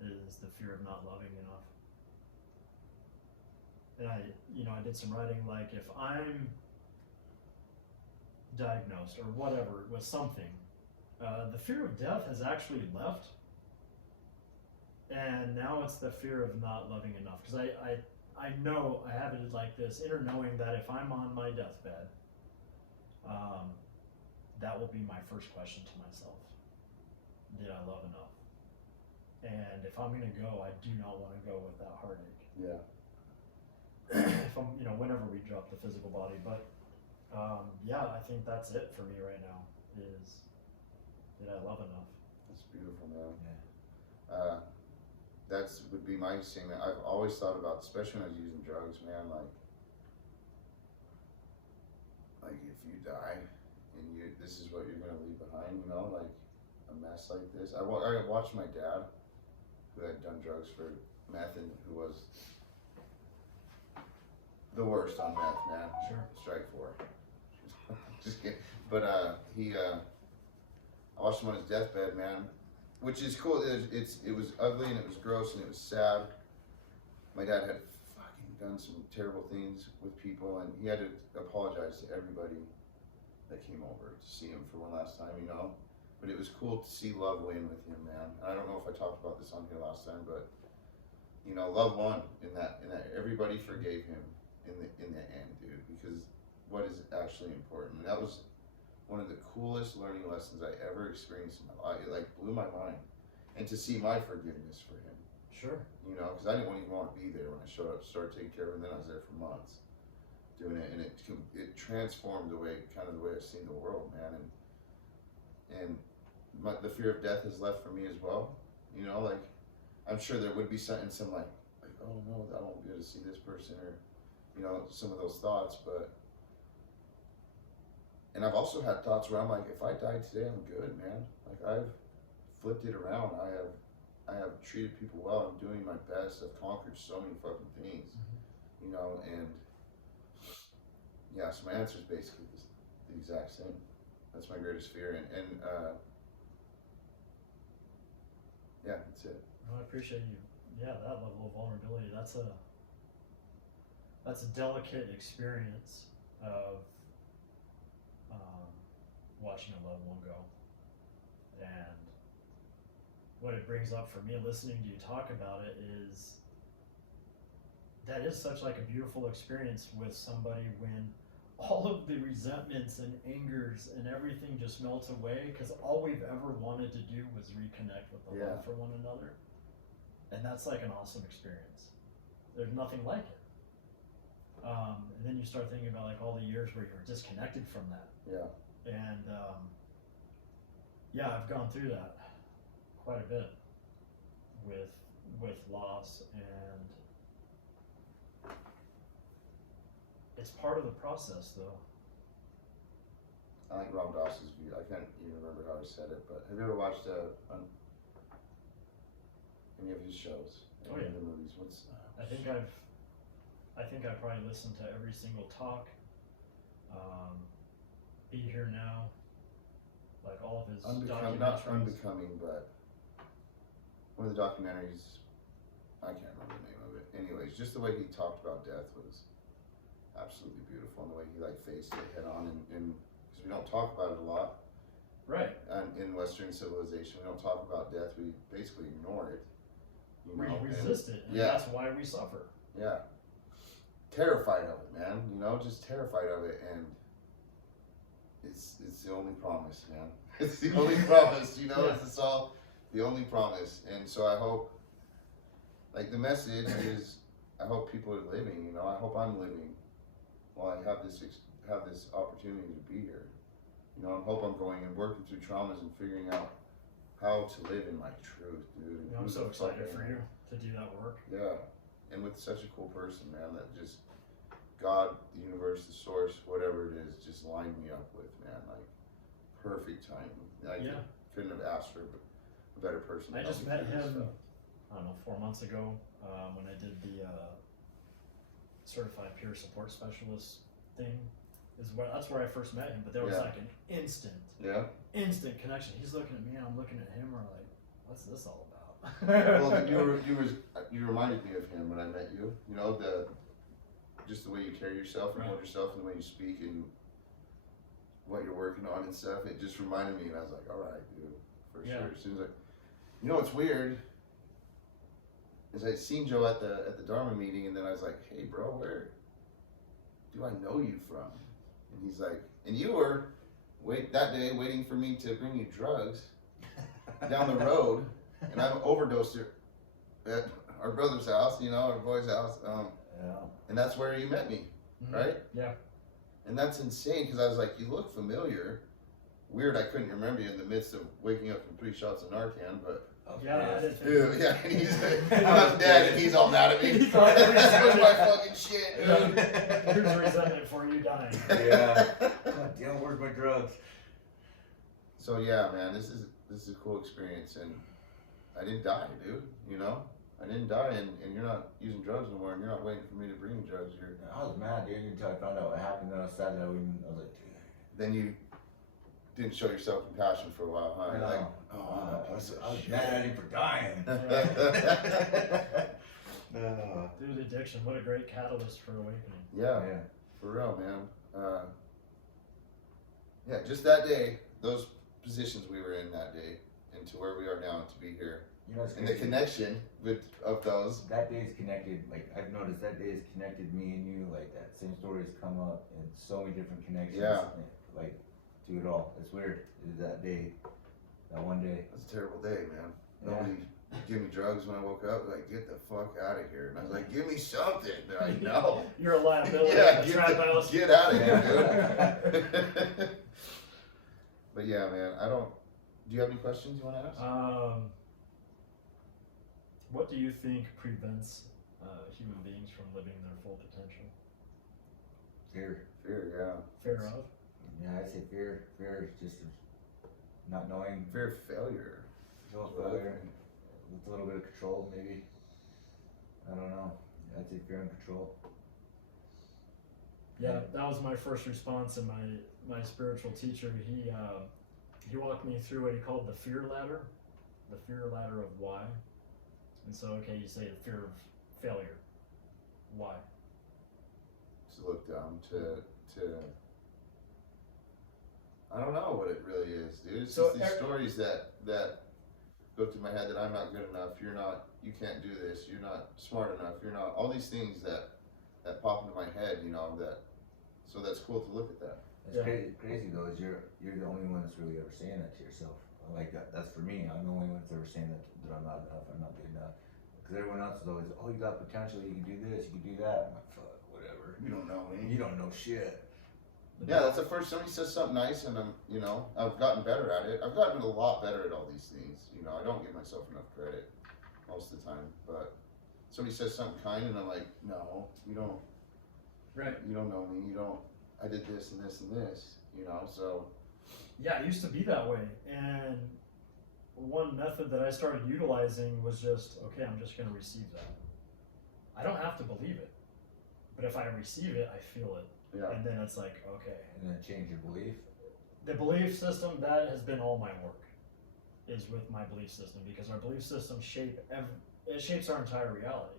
is the fear of not loving enough. And I did some writing like, if I'm diagnosed or whatever with something, the fear of death has actually left, and now it's the fear of not loving enough. Because I know I have it like this inner knowing that if I'm on my deathbed, that will be my first question to myself: did I love enough? And if I'm gonna go, I do not want to go with that heartache. Yeah. If I'm, whenever we drop the physical body, but yeah, I think that's it for me right now. Is did I love enough? That's beautiful, man. Yeah. That's would be my statement. I've always thought about, especially when I was using drugs, man, like if you die and this is what you're gonna leave behind, like a mess like this. I watched my dad, who had done drugs for meth and who was the worst on meth, man. Sure. Strike 4. Just kidding. But I watched him on his deathbed, man. Which is cool. It was ugly and it was gross and it was sad. My dad had fucking done some terrible things with people, and he had to apologize to everybody that came over to see him for one last time, But it was cool to see love win with him, man. I don't know if I talked about this on here last time, but love won in that everybody forgave him in the end, dude. Because what is actually important? And that was one of the coolest learning lessons I ever experienced in my life. It like blew my mind, and to see my forgiveness for him. Sure. Because I didn't even want to be there when I showed up, started taking care of him. Then I was there for months, doing it, and it transformed the way I've seen the world, man. And the fear of death has left for me as well. Like I'm sure there would be some like oh no, I won't be able to see this person, or some of those thoughts, but. And I've also had thoughts where I'm like, if I die today, I'm good, man. Like I've flipped it around. I have treated people well. I'm doing my best. I've conquered so many fucking things, and yeah. So my answer is basically the exact same. That's my greatest fear, and yeah, that's it. Well, I appreciate you. Yeah, that level of vulnerability. That's a delicate experience of. Watching a loved one go, and what it brings up for me listening to you talk about it is that is such like a beautiful experience with somebody when all of the resentments and angers and everything just melts away, because all we've ever wanted to do was reconnect with the love for one another, and that's like an awesome experience. There's nothing like it. And then you start thinking about like all the years where you were disconnected from that. Yeah. And yeah, I've gone through that quite a bit with loss, and it's part of the process, though. I like Ram Dass's view. I can't even remember how he said it, but have you ever watched any of his shows? Oh, Any yeah. of the movies? I think I probably listened to every single talk. Be Here Now, like all of his Unbecoming, not documentaries. Unbecoming, but one of the documentaries, I can't remember the name of it. Anyways, just the way he talked about death was absolutely beautiful, and the way he like faced it head on, and because we don't talk about it a lot. Right. And in Western civilization, we don't talk about death. We basically ignore it. You We know, resist it, and yeah. that's why we suffer. Yeah. Terrified of it, man. You know, just terrified of it, and it's the only promise, man. It's the only promise. You know, Yeah. it's all the only promise. And so I hope, like, the message is, I hope people are living. You know, I hope I'm living while I have this opportunity to be here. You know, I hope I'm going and working through traumas and figuring out how to live in my truth, dude. You know, I'm Who so the fuck excited am for I? you to do that work. Yeah, and with such a cool person, man, that just God, the universe, the source, whatever it is, just lined me up with, man, like perfect timing. I Yeah. couldn't have asked for a better person. to I help just me met through this him, stuff. I don't know, 4 months ago, when I did the certified peer support specialist thing. That's where I first met him, but there was Yeah. like an instant connection. He's looking at me, and I'm looking at him. We're like, "What's this all about?" Well, you reminded me of him when I met you. You know, just the way you carry yourself and hold yourself, and the way you speak, and what you're working on and stuff. It just reminded me, and I was like, all right, dude, for Yeah. sure. As soon as you know what's weird is I seen Joe at the Dharma meeting, and then I was like, hey, bro, where do I know you from? And he's like, and you were that day waiting for me to bring you drugs down the road, and I've overdosed it at our brother's house, you know, our boy's house, Yeah. and that's where you met me, Mhm. right? Yeah. And that's insane, because I was like, you look familiar. Weird, I couldn't remember you in the midst of waking up from 3 shots of Narcan, but Yeah, I did think. dude, yeah, and he's I'm dead, and he's all mad at me. He thought That was my fucking shit, dude. Here's resentment for you dying. Yeah. God damn, where's my drugs? So yeah, man, this is a cool experience, and I didn't die, dude. You know, I didn't die, and you're not using drugs no more, and you're not waiting for me to bring you drugs. I was mad, dude, until I found out what happened. Then I was sad that I was like, dude. Then you didn't show yourself compassion for a while, huh? You're like, I was mad at him for dying. Dude, addiction, what a great catalyst for awakening. yeah, Yeah. for real, man. Yeah, just that day, those positions we were in that day, and to where we are now, to be here, You know, it's and the crazy. connection of those. That day is connected, like, I've noticed that day has connected me and you, like, that same story has come up, and so many different connections. Yeah. Like, to it all. It's weird. That day, that one day. It was a terrible day, man. Yeah. Nobody gave me drugs when I woke up. Like, get the fuck out of here. And I was like, give me something that I know. You're a liability Yeah, in the trap house. get out of here, dude. But yeah, man, do you have any questions you want to ask? What do you think prevents human beings from living their full potential? Fear. Fear, yeah. Fear of? Yeah, I say fear. Fear is just not knowing. Fear of failure. Failure. With a little bit of control, maybe. I don't know. I'd say fear and control. Yeah, that was my first response, and my spiritual teacher, he walked me through what he called the fear ladder of why. And so, okay, you say the fear of failure. Why? To look dumb, to I don't know what it really is, dude. It's So just these stories that go through my head that I'm not good enough, you can't do this, you're not smart enough, you're not, all these things that pop into my head, you know, so that's cool to look at that. It's crazy though, is you're the only one that's really ever saying that to yourself. Like that's for me. I'm the only one that's ever saying that I'm not enough. I'm not good enough. Because everyone else is always, oh, you got potential. You can do this. You can do that. I'm like, fuck, whatever. You don't know me. You don't know shit. Yeah, that's the first somebody says something nice, and I've gotten better at it. I've gotten a lot better at all these things. You know, I don't give myself enough credit most of the time. But somebody says something kind, and I'm like, no, you don't. Right. You don't know me. You don't. I did this and this and this. You know, so. Yeah, it used to be that way, and one method that I started utilizing was just, okay, I'm just going to receive that. I don't have to believe it, but if I receive it, I feel it. Yeah. And then it's like, okay. And then change your belief. The belief system, that has been all my work, is with my belief system, because our belief system shapes our entire reality.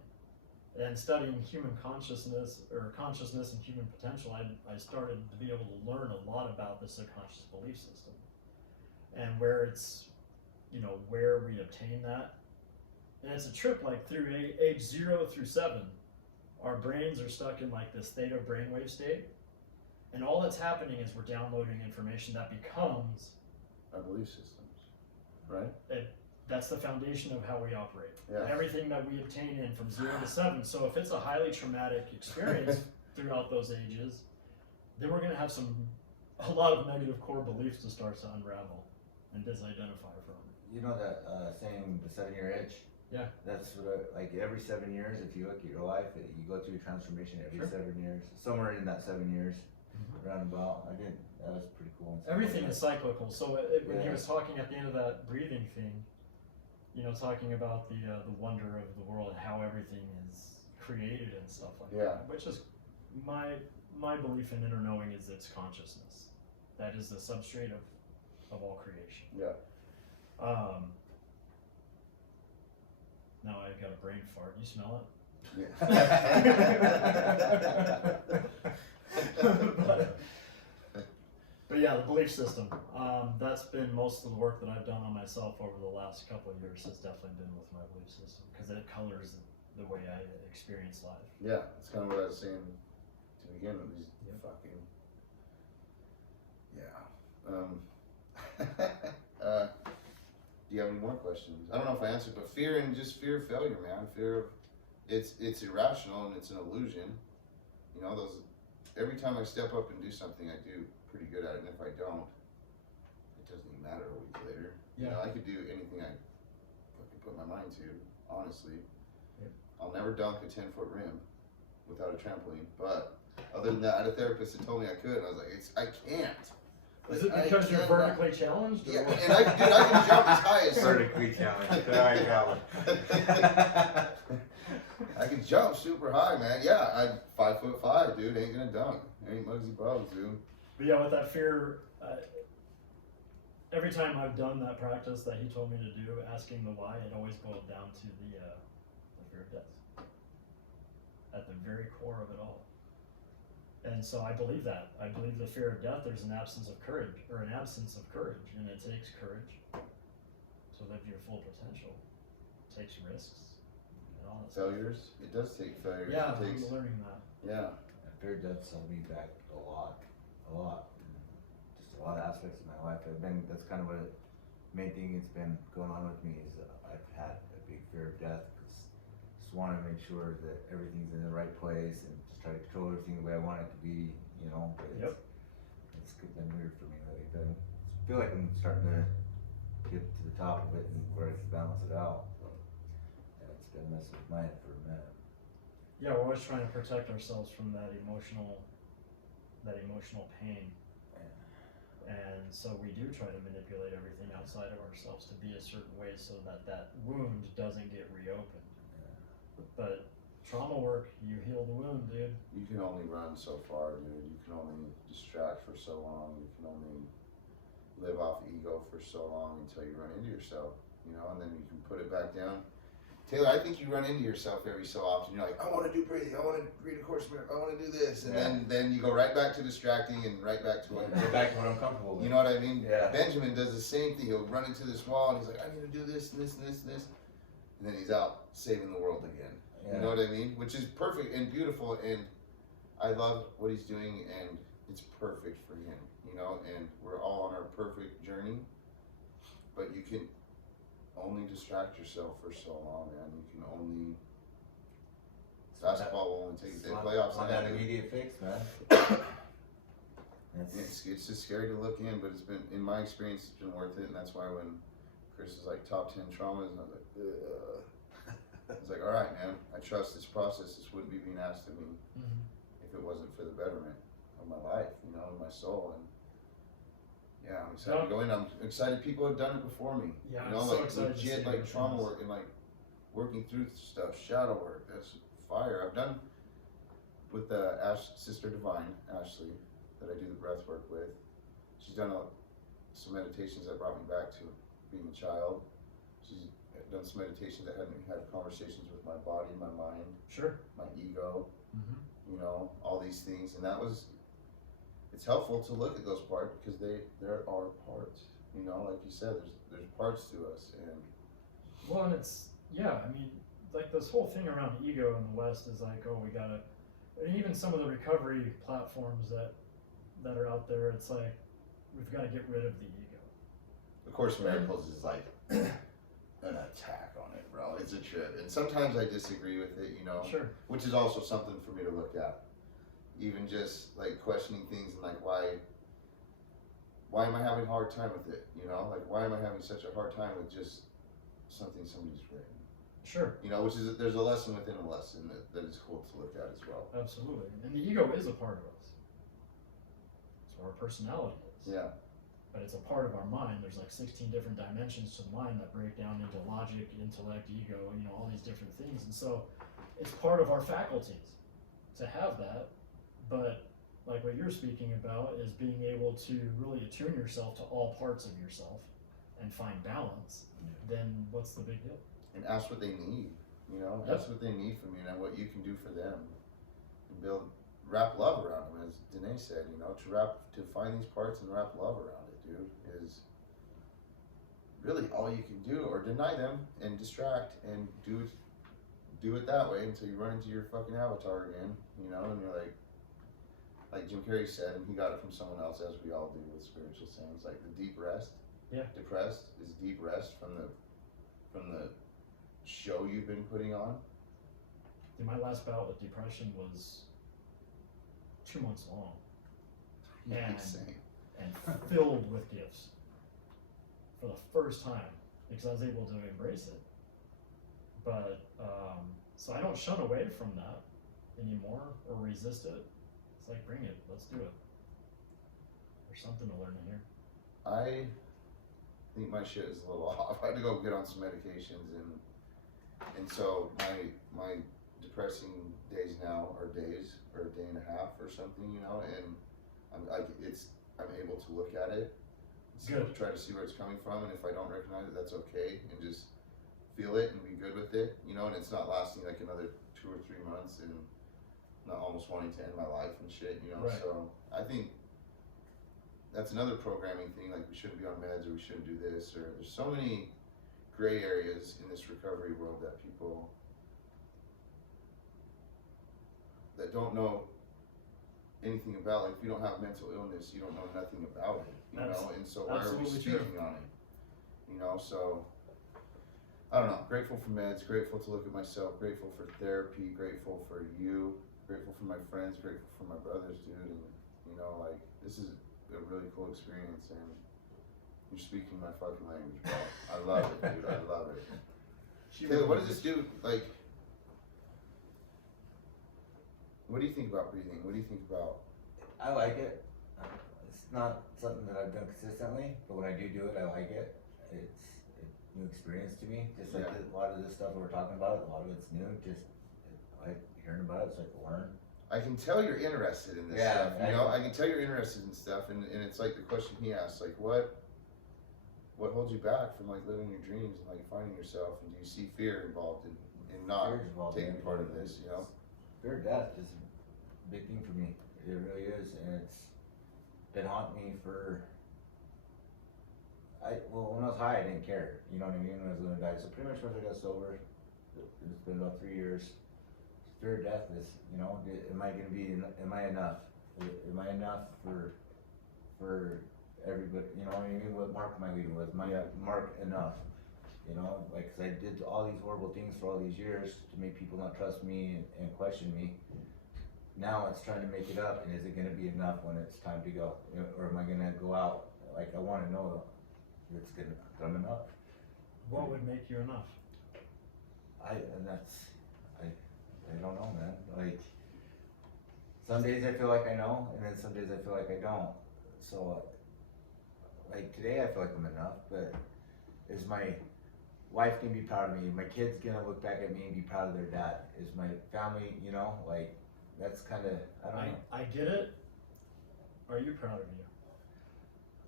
And studying human consciousness, or consciousness and human potential, I started to be able to learn a lot about the subconscious belief system and where it's, you know, where we obtain that. And it's a trip, like through age 0 through 7, our brains are stuck in like this theta brainwave state. And all that's happening is we're downloading information that becomes Our belief systems, right? That's the foundation of how we operate. Yeah. Everything that we obtain in from 0 to 7. So if it's a highly traumatic experience throughout those ages, then we're going to have a lot of negative core beliefs to start to unravel and disidentify from. You know that saying, the 7-year itch? Yeah. That's what like every 7 years, if you look at your life, you go through a transformation every Sure. 7 years. Somewhere in that 7 years, roundabout. That was pretty cool. Everything is cyclical. So when he Yeah. was talking at the end of that breathing thing, you know, talking about the wonder of the world, how everything is created and stuff like that, which is my belief in inner knowing is its consciousness. That is the substrate of all creation. Yeah. Now I've got a brain fart. You smell it? Yeah. But yeah, the belief system. That's been most of the work that I've done on myself over the last couple of years. Has definitely been with my belief system, because it colors the way I experience life. Yeah, that's kind of what I was saying to begin with. These fucking do you have any more questions? I don't know if I answered, but fear of failure, man. Fear of it's irrational and it's an illusion. You know, every time I step up and do something, I do pretty good at it, and if I don't, it doesn't even matter a week later. You know, I could do anything I fucking put my mind to, honestly. Yep. I'll never dunk a 10-foot rim without a trampoline, but other than that, I had a therapist that told me I could, and I was like, I can't. Is it because you're vertically challenged? Yeah, and I can jump as high as vertically challenged. There you go. I can jump super high, man. Yeah, I'm 5'5", dude. Ain't gonna dunk. Ain't Muggsy Bogues, dude. But yeah, with that fear, every time I've done that practice that he told me to do, asking the why, it always boiled down to the fear of death. At the very core of it all. And so I believe that. I believe the fear of death, there's an absence of courage, and it takes courage to live your full potential. It takes risks and all that Failures. It does take failures. Yeah, It takes, I'm learning that. yeah. Fear of death held me back a lot. Just a lot of aspects of my life. That's kind of what the main thing that's been going on with me is I've had a big fear of death. Just want to make sure that everything's in the right place and just try to control everything the way I want it to be, you know. But it's been weird for me lately. I feel like I'm starting to get to the top of it and where I can balance it out. And it's been messing with my head for a minute. Yeah, we're always trying to protect ourselves from that emotional pain. And so we do try to manipulate everything outside of ourselves to be a certain way so that wound doesn't get reopened. But trauma work, you heal the wound, dude. You can only run so far, dude. You can only distract for so long. You can only live off ego for so long until you run into yourself, you know, and then you can put it back down. Taylor, I think you run into yourself every so often. You're like, I want to do breathing. I want to read A Course in Miracles. I want to do this. And then you go right back to distracting and right back to what Get back to what I'm comfortable with. You know what I mean? Yeah. Benjamin does the same thing. He'll run into this wall and he's like, I need to do this and this and this and this. And then he's out saving the world again. Yeah. You know what I mean? Which is perfect and beautiful, and I love what he's doing, and it's perfect for him, you know, and we're all on our perfect journey, but you can only distract yourself for so long, man. You can only, basketball will only take you to the playoffs. On that immediate fix, man. It's just scary to look in, but it's been, in my experience, it's been worth it, and that's why when Chris is like top 10 traumas, and I was like, ugh. It's like, all right, man, I trust this process. This wouldn't be being asked of me if it wasn't for the betterment of my life, you know, my soul. And Yeah, I'm excited to go in. I'm excited people have done it before me. Yeah, you know, I'm so like excited to see legit, like what trauma happens. work and like working through stuff, shadow work. That's fire. I've done with Sister Divine, Ashley, that I do the breath work with. She's done some meditations that brought me back to being a child. She's done some meditations that had me have conversations with my body, my mind, Sure. my ego, Mm-hmm. you know, all these things. And it's helpful to look at those parts because there are parts, you know, like you said, there's parts to us. And Well, and I mean, like this whole thing around ego in the West is like, oh, we gotta, and even some of the recovery platforms that are out there, it's like, we've got to get rid of the ego. of course, Miracles is like an attack on it, bro. It's a trip. And sometimes I disagree with it, you know, Sure. which is also something for me to look at. Even just like questioning things and like why am I having a hard time with it? You know, like why am I having such a hard time with just something somebody's written? Sure. You know, there's a lesson within a lesson that is cool to look at as well. Absolutely. And the ego is a part of us. It's what our personality is. Yeah. But it's a part of our mind. There's like 16 different dimensions to the mind that break down into logic, intellect, ego, you know, all these different things. And so it's part of our faculties to have that. But like what you're speaking about is being able to really attune yourself to all parts of yourself and find balance. Then what's the big deal? And ask what they need, you know, Yep. ask what they need from you and what you can do for them. And wrap love around them, as Danae said, you know, to find these parts and wrap love around it, dude, is really all you can do, or deny them and distract and do it that way until you run into your fucking avatar again, you know, and you're like Jim Carrey said, and he got it from someone else, as we all do with spiritual sayings, like the deep rest. Yeah. Depressed is deep rest from the show you've been putting on. Dude, my last bout with depression was 2 months long. And, Insane. and filled with gifts for the first time because I was able to embrace it. But so I don't shun away from that anymore or resist it. It's like, bring it, let's do it. There's something to learn in here. I think my shit is a little off. I had to go get on some medications, and so my depressing days now are days or a day and a half or something, you know, and I'm able to look at it, Good. try to see where it's coming from, and if I don't recognize it, that's okay, and just feel it and be good with it, you know, and it's not lasting like another 2 or 3 months and not almost wanting to end my life and shit, you know. Right. So I think that's another programming thing, like we shouldn't be on meds or we shouldn't do this, or there's so many gray areas in this recovery world that people that don't know anything about. Like if you don't have mental illness, you don't know nothing about it, you know, and so why are we absolutely speaking true. on it, you know? So I don't know, grateful for meds, grateful to look at myself, grateful for therapy, grateful for you, grateful for my friends, grateful for my brothers, dude, and you know, like this is a really cool experience, and you're speaking my fucking language, bro. I love it, dude. I love it. Taylor, what does this do? Like, what do you think about breathing? What do you think about? I like it. It's not something that I've done consistently, but when I do it, I like it. It's a new experience to me. Just like a lot of this stuff that we're talking about, a lot of it's new. I like hearing about it, so I can learn. I can tell you're interested in this stuff. You know, I can tell you're interested in stuff, and it's like the question he asked, like what holds you back from like living your dreams and like finding yourself, and do you see fear involved in not taking part of this, you know? Fear of death is a big thing for me. It really is, and it's been haunting me for. When I was high, I didn't care. You know what I mean? When I was gonna die, so pretty much once I got sober, it's been about 3 years. Fear of death is, you know, am I enough? Am I enough for everybody? You know what I mean? What mark am I leaving with? Am I mark enough? You know, like, 'cause I did all these horrible things for all these years to make people not trust me and question me. Now it's trying to make it up, and is it gonna be enough when it's time to go? You know, or am I gonna go out? Like, I wanna know it's gonna come enough. What would make you enough? I don't know, man. Like, some days I feel like I know, and then some days I feel like I don't. So like today I feel like I'm enough, but is my wife gonna be proud of me? My kids gonna look back at me and be proud of their dad? Is my family, you know, like, that's kind of, I don't know. I get it. Are you proud of you?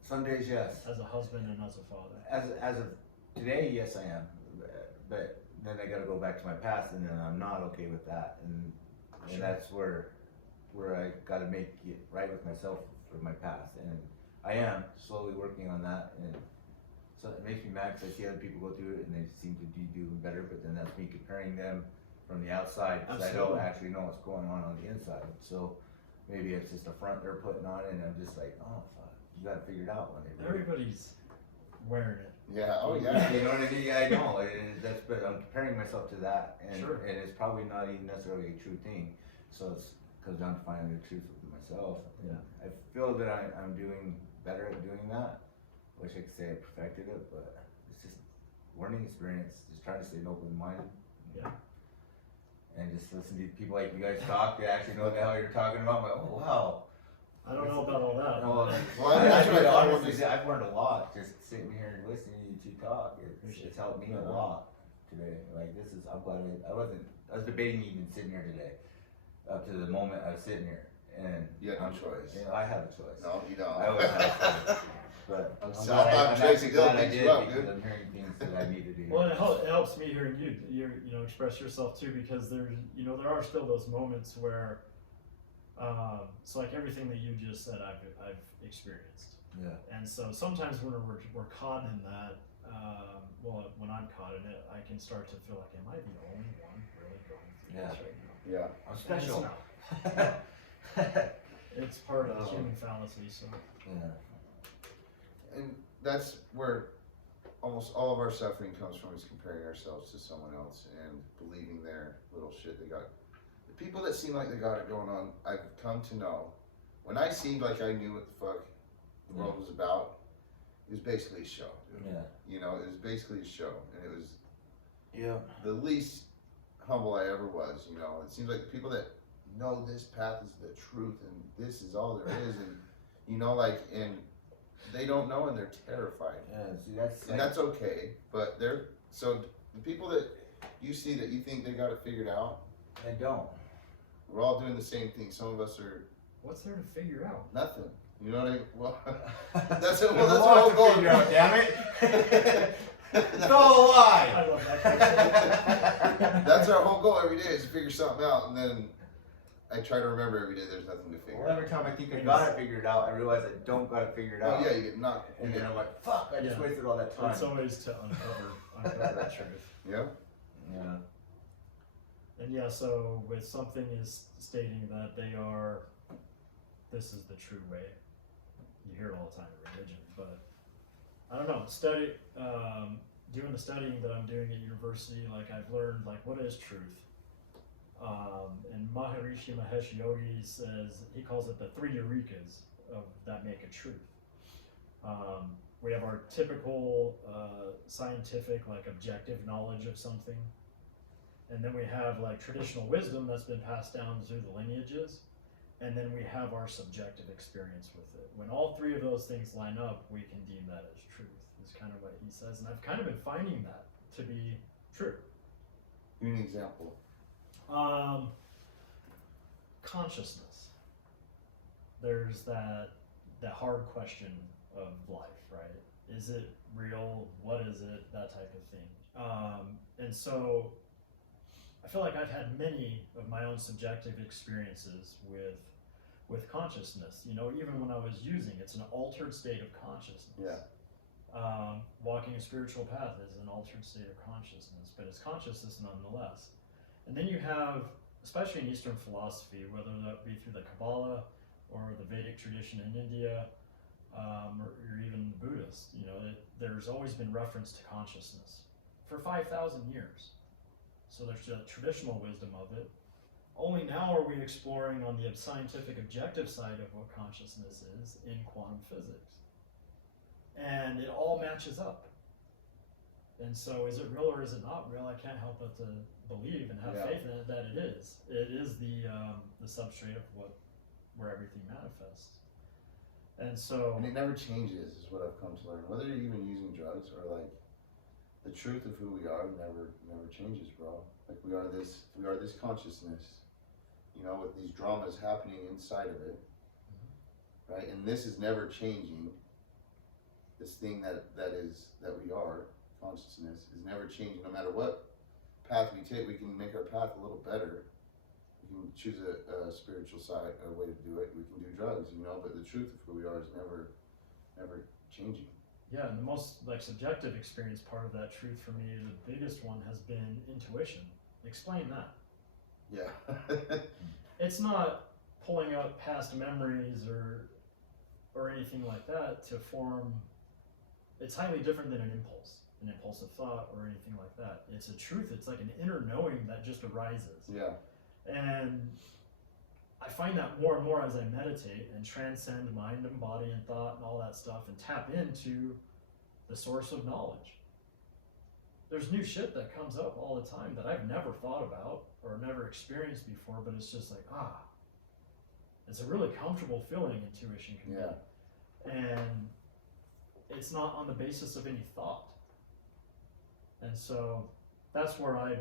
Some days, yes. As a husband and as a father? As of today, yes, I am. But then I gotta go back to my past, and then I'm not okay with that, and Sure. that's where I gotta make it right with myself for my past, and I am slowly working on that, and so it makes me mad because I see other people go through it and they seem to be doing better, but then that's me comparing them from the outside because I don't Absolutely. actually know what's going on the inside. So maybe it's just a front they're putting on, and I'm just like, oh fuck, you gotta figure it out when they really. Everybody's wearing it. Yeah, oh yeah. You know what I mean? Yeah, I know. That's, but I'm comparing myself to that, and Sure. and it's probably not even necessarily a true thing. So it's comes down to finding the truth with myself. Yeah. I feel that I'm doing better at doing that. Wish I could say I perfected it, but it's just learning experience. Just trying to stay open minded. Yeah. And just listen to people like you guys talk. They actually know what the hell you're talking about. I'm like, oh wow. I don't know about all that. No, Well, that's what I thought was honestly, this- I've learned a lot just sitting here and listening to you two talk. It's helped me a lot today. Like this is, I'm glad I was debating even sitting here today, up to the moment I was sitting here, and You had no choice. You know, I have a choice. No, you don't. I always have a choice. But I'm I'm sorry, I'm actually Tracy glad I Dillon, did you up, because dude. I'm hearing things that I need to do. Well, it helps me hearing you express yourself too, because there are still those moments where, so like everything that you just said, I've experienced. Yeah. And so sometimes when we're caught in that, when I'm caught in it, I can start to feel like, am I the only one really going through this right now? Yeah. I'm And special. it's not. It's part of the Oh. human fallacy, so. Yeah. And that's where almost all of our suffering comes from, is comparing ourselves to someone else and believing their little shit they got. The people that seem like they got it going on, I've come to know, when I seemed like I knew what the fuck the world was about, it was basically a show, dude. Yeah. You know, it was basically a show, and it was Yeah. the least humble I ever was. You know, it seems like the people that know this path is the truth and this is all there is, and you know, like, and they don't know, and they're terrified, Yeah. See, that's and that's okay. But they're so the people that you see that you think they got it figured out, I don't. we're all doing the same thing. Some of us are What's there to figure out? nothing. You know what I mean? Well, That's it. Well, There's that's a our lot whole to goal. figure out, damn it. It's No. all a lie. I love that. That's our whole goal every day, is to figure something out, and then I try to remember every day there's nothing to figure Well, out. every time I think I got it figured out, I realize I don't got it figured out. Oh yeah, you get knocked. And then I'm like, fuck, I just Yeah. wasted all that time. It's always to uncover that truth. Yeah. Yeah. And yeah, so with something is stating that this is the true way. You hear it all the time in religion, but I don't know. Doing the studying that I'm doing at university, like I've learned, like, what is truth? And Maharishi Mahesh Yogi says, he calls it the three eurekas that make a truth. We have our typical scientific, like, objective knowledge of something. And then we have like traditional wisdom that's been passed down through the lineages. And then we have our subjective experience with it. When all three of those things line up, we can deem that as truth, is kind of what he says. And I've kind of been finding that to be true. Give me an example. Consciousness. There's that hard question of life, right? Is it real? What is it? That type of thing. And so I feel like I've had many of my own subjective experiences with consciousness. You know, even when I was using, it's an altered state of consciousness. Yeah. Walking a spiritual path is an altered state of consciousness, but it's consciousness nonetheless. And then you have, especially in Eastern philosophy, whether that be through the Kabbalah or the Vedic tradition in India, or even Buddhist, you know, there's always been reference to consciousness for 5,000 years. So there's the traditional wisdom of it. Only now are we exploring on the scientific objective side of what consciousness is in quantum physics. And it all matches up. And so is it real or is it not real? I can't help but to believe and have faith in it that it is. It is the substrate of where everything manifests. And so, And it never changes, is what I've come to learn. Whether you're even using drugs or like, the truth of who we are never changes, bro. Like we are this consciousness, you know, with these dramas happening inside of it, right? And this is never changing. This thing that we are, consciousness, is never changing. No matter what path we take, we can make our path a little better. We can choose a spiritual side, a way to do it. We can do drugs, you know, but the truth of who we are is never changing. yeah, and the most like subjective experience part of that truth for me, the biggest one has been intuition. Explain that. Yeah. It's not pulling up past memories or anything like that to form. It's highly different than an impulsive thought or anything like that. It's a truth. It's like an inner knowing that just arises. Yeah. And I find that more and more as I meditate and transcend mind and body and thought and all that stuff and tap into the source of knowledge. There's new shit that comes up all the time that I've never thought about or never experienced before, but it's just like, it's a really comfortable feeling, intuition can Yeah. be. And it's not on the basis of any thought. And so that's where I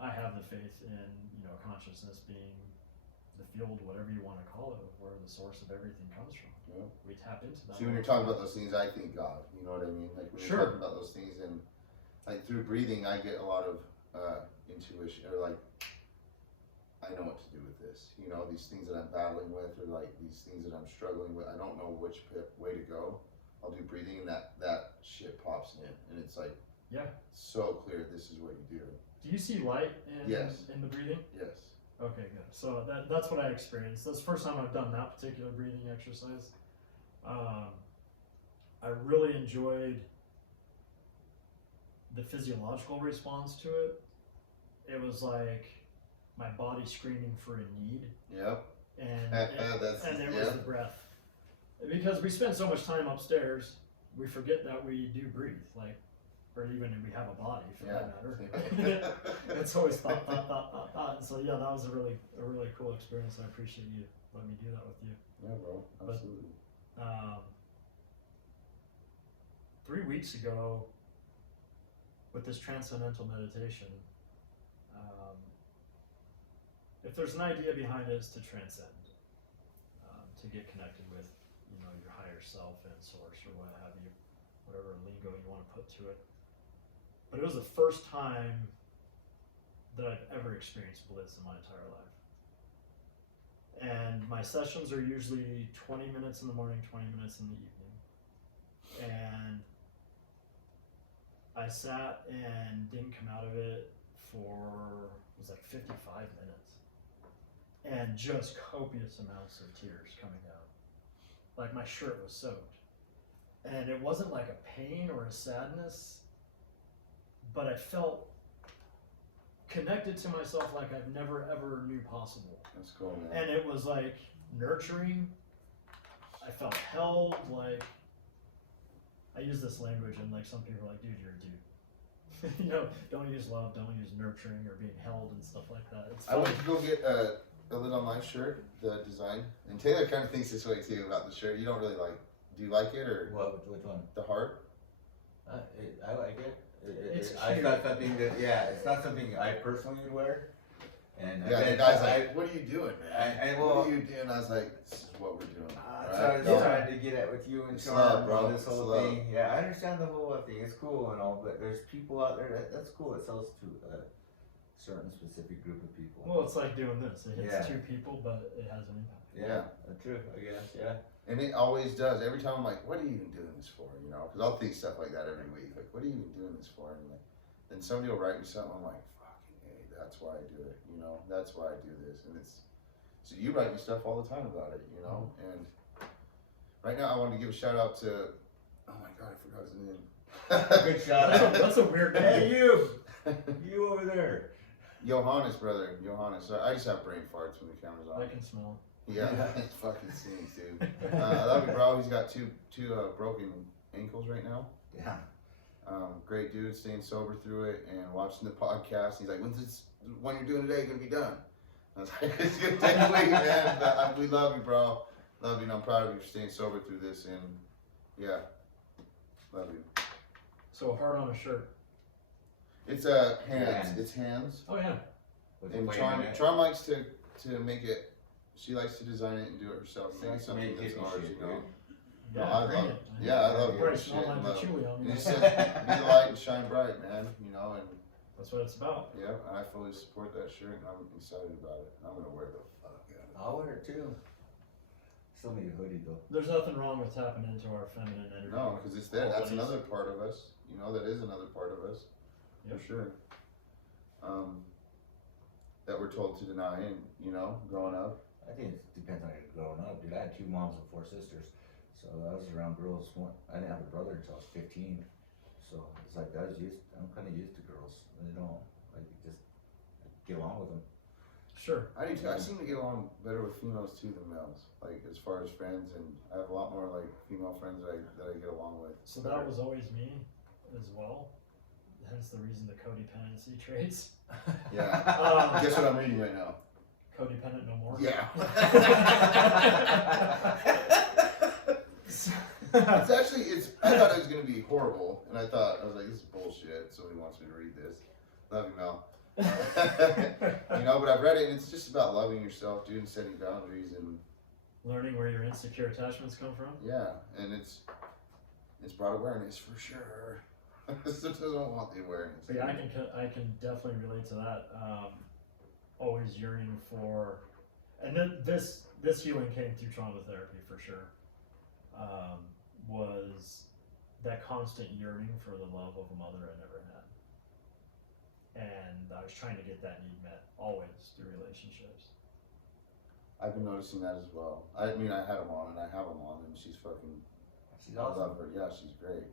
have the faith in, you know, consciousness being the field, whatever you want to call it, of where the source of everything comes from. Yeah. We tap into that. See, when you're talking about those things, I think God. You know what I mean? Like when Sure. you're talking about those things, and like through breathing, I get a lot of intuition, or like I know what to do with this. You know, these things that I'm battling with, or like these things that I'm struggling with. I don't know which way to go. I'll do breathing, and that shit pops in, and it's like, Yeah. so clear. This is what you do. Do you see light in Yes. in the breathing? Yes. Okay, good. So that's what I experienced. That's the first time I've done that particular breathing exercise. I really enjoyed the physiological response to it. It was like my body screaming for a need, Yep. and That's- and it yeah. was the breath. Because we spend so much time upstairs, we forget that we do breathe, like, or even we have a body for that matter. It's always thought. And so yeah, that was a really cool experience. I appreciate you letting me do that with you. Yeah, bro. Absolutely. 3 weeks ago, with this Transcendental Meditation, if there's an idea behind it, it's to transcend, to get connected with, you know, your higher self and source or what have you, whatever lingo you want to put to it. But it was the first time that I've ever experienced bliss in my entire life. And my sessions are usually 20 minutes in the morning, 20 minutes in the evening. And I sat and didn't come out of it for, it was like 55 minutes. And just copious amounts of tears coming down. Like my shirt was soaked. And it wasn't like a pain or a sadness, but I felt connected to myself like I've never ever knew possible. That's cool, man. And it was like nurturing. I felt held, like, I use this language and like some people are like, dude, you're a dude. You know, don't use love, don't use nurturing or being held and stuff like that. It's I went to go get a lid on my shirt, the design, and Taylor kind of thinks this way too about the shirt. You don't really like. Do you like it or Which one? the heart? I like it. It's It's not something that, it's not something I personally would wear. And Yeah, the guy's like, "What are you doing, man? well, what are you doing?" I was like, "This is what we're doing." So I was Don't- trying to get at with you and It's Sean love, bro. on this whole It's love. thing. Yeah, I understand the whole thing. It's cool and all, but there's people out there that's cool. It sells to a certain specific group of people. Well, it's like doing this. It hits Yeah. 2 people, but it has an impact. Yeah, true. I guess. Yeah. And it always does. Every time I'm like, "What are you even doing this for?" You know, because I'll think stuff like that every week. Like, "What are you even doing this for?" And like, then somebody will write me something. I'm like, "Fucking hey, that's why I do it." You know, that's why I do this. And it's so you write me stuff all the time about it. You know, and right now I wanted to give a shout out to. Oh my god, I forgot his name. Good shout out. That's a weird name. Hey, you over there. Johannes, brother, Johannes. So I just have brain farts when the camera's on. I can smell. Yeah, it fucking stinks, dude. I love you, bro. He's got two broken ankles right now. Yeah. Great dude, staying sober through it and watching the podcast. He's like, "When's this one you're doing today gonna be done?" I was like, "It's gonna take a week, man." But we love you, bro. Love you, and I'm proud of you for staying sober through this, and yeah, love you. So a heart on a shirt. It's hands. Hands. It's hands. Oh yeah. With the And flame in it. Charm likes to make it. She likes to design it and do it herself. She Make likes to something make that's hippie ours, shit, you know. dude. No, Yeah, I bring love it. it. Yeah, I love Probably your shit. smell like Love. the chewy on You me. just said, be the light and shine bright, man. You know, and That's what it's about. yeah, I fully support that shirt, and I'm excited about it. And I'm gonna wear the fuck out of it. I'll wear it too. Still need a hoodie though. There's nothing wrong with tapping into our feminine energy. No, because it's there. That's Always. another part of us. You know, that is another part of us, Yep. for sure. That we're told to deny, and you know, growing up. I think it depends on your growing up, dude. I had 2 moms and 4 sisters, so I was around girls. I didn't have a brother until I was 15, so it's like I'm kind of used to girls. They don't like just get along with them. Sure. I seem to get along better with females too than males. Like as far as friends, and I have a lot more like female friends that I get along with. So that was always me as well. Hence the reason the codependency traits. Yeah. Guess what I'm reading right now? Codependent no more. Yeah. It's actually, I thought it was going to be horrible, and I was like, this is bullshit. Somebody wants me to read this. Love you, Mel. You know, but I've read it, and it's just about loving yourself, dude, and setting boundaries, and Learning where your insecure attachments come from. yeah, and it's brought awareness for sure. It doesn't want the awareness. But yeah, I can definitely relate to that. Always yearning for, and then this healing came through trauma therapy for sure. Was that constant yearning for the love of a mother I never had, and I was trying to get that need met always through relationships. I've been noticing that as well. I mean, I had a mom, and I have a mom, and she's fucking. She's I awesome. love her. Yeah, she's great.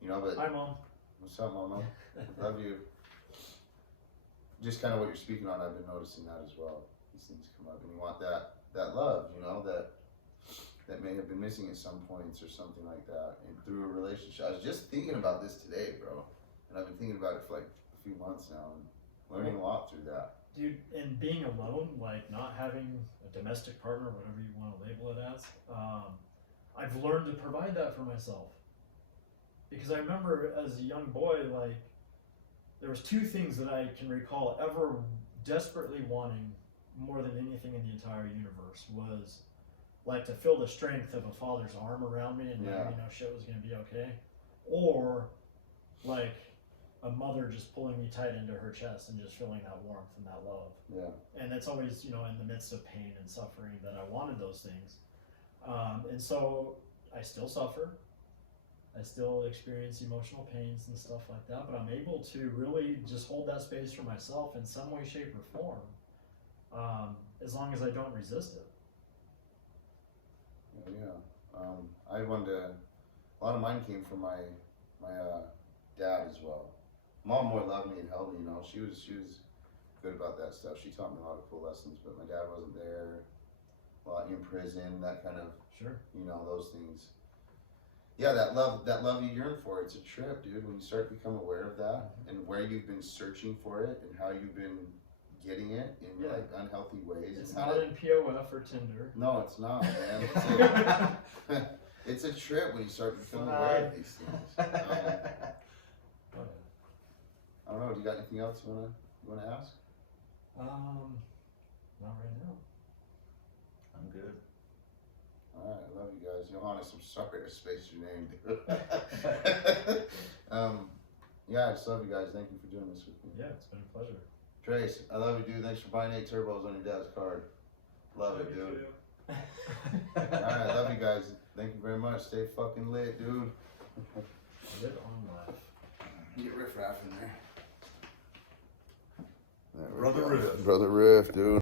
You know, but Hi, Mom. what's up, Mama? Love you. Just kind of what you're speaking on, I've been noticing that as well. These things come up, and you want that love, you know, that may have been missing at some points or something like that, and through a relationship. I was just thinking about this today, bro, and I've been thinking about it for like a few months now, and learning a lot through that. Dude, and being alone, like not having a domestic partner, whatever you want to label it as, I've learned to provide that for myself. Because I remember as a young boy, like, there was 2 things that I can recall ever desperately wanting more than anything in the entire universe was, like, to feel the strength of a father's arm around me and Yeah. letting me know shit was going to be okay. Or, like, a mother just pulling me tight into her chest and just feeling that warmth and that love. Yeah. And it's always, you know, in the midst of pain and suffering that I wanted those things. And so I still suffer. I still experience emotional pains and stuff like that, but I'm able to really just hold that space for myself in some way, shape, or form, as long as I don't resist it. Yeah. I wanted to. A lot of mine came from my dad as well. Mom more loved me and held me. You know, she was good about that stuff. She taught me a lot of cool lessons, but my dad wasn't there. A lot in prison, that kind of. Sure. You know, those things. Yeah, that love you yearn for, it's a trip, dude. When you start to become aware of that and where you've been searching for it and how you've been getting it in like unhealthy ways. It's and how not in POF or Tinder. No, it's not, man. It's a trip when you start to become aware of these things. I don't know. Do you got anything else you wanna ask? Not right now. I'm good. All right, I love you guys. Johannes, I'm sorry I spaced your name, dude. Yeah, I just love you guys. Thank you for doing this with me. Yeah, it's been a pleasure. Trace, I love you, dude. Thanks for buying 8 turbos on your dad's card. Love it, dude. Alright, love you guys. Thank you very much. Stay fucking lit, dude. Live on life. Get Riff Raff in there. Brother Riff. Brother Riff, dude.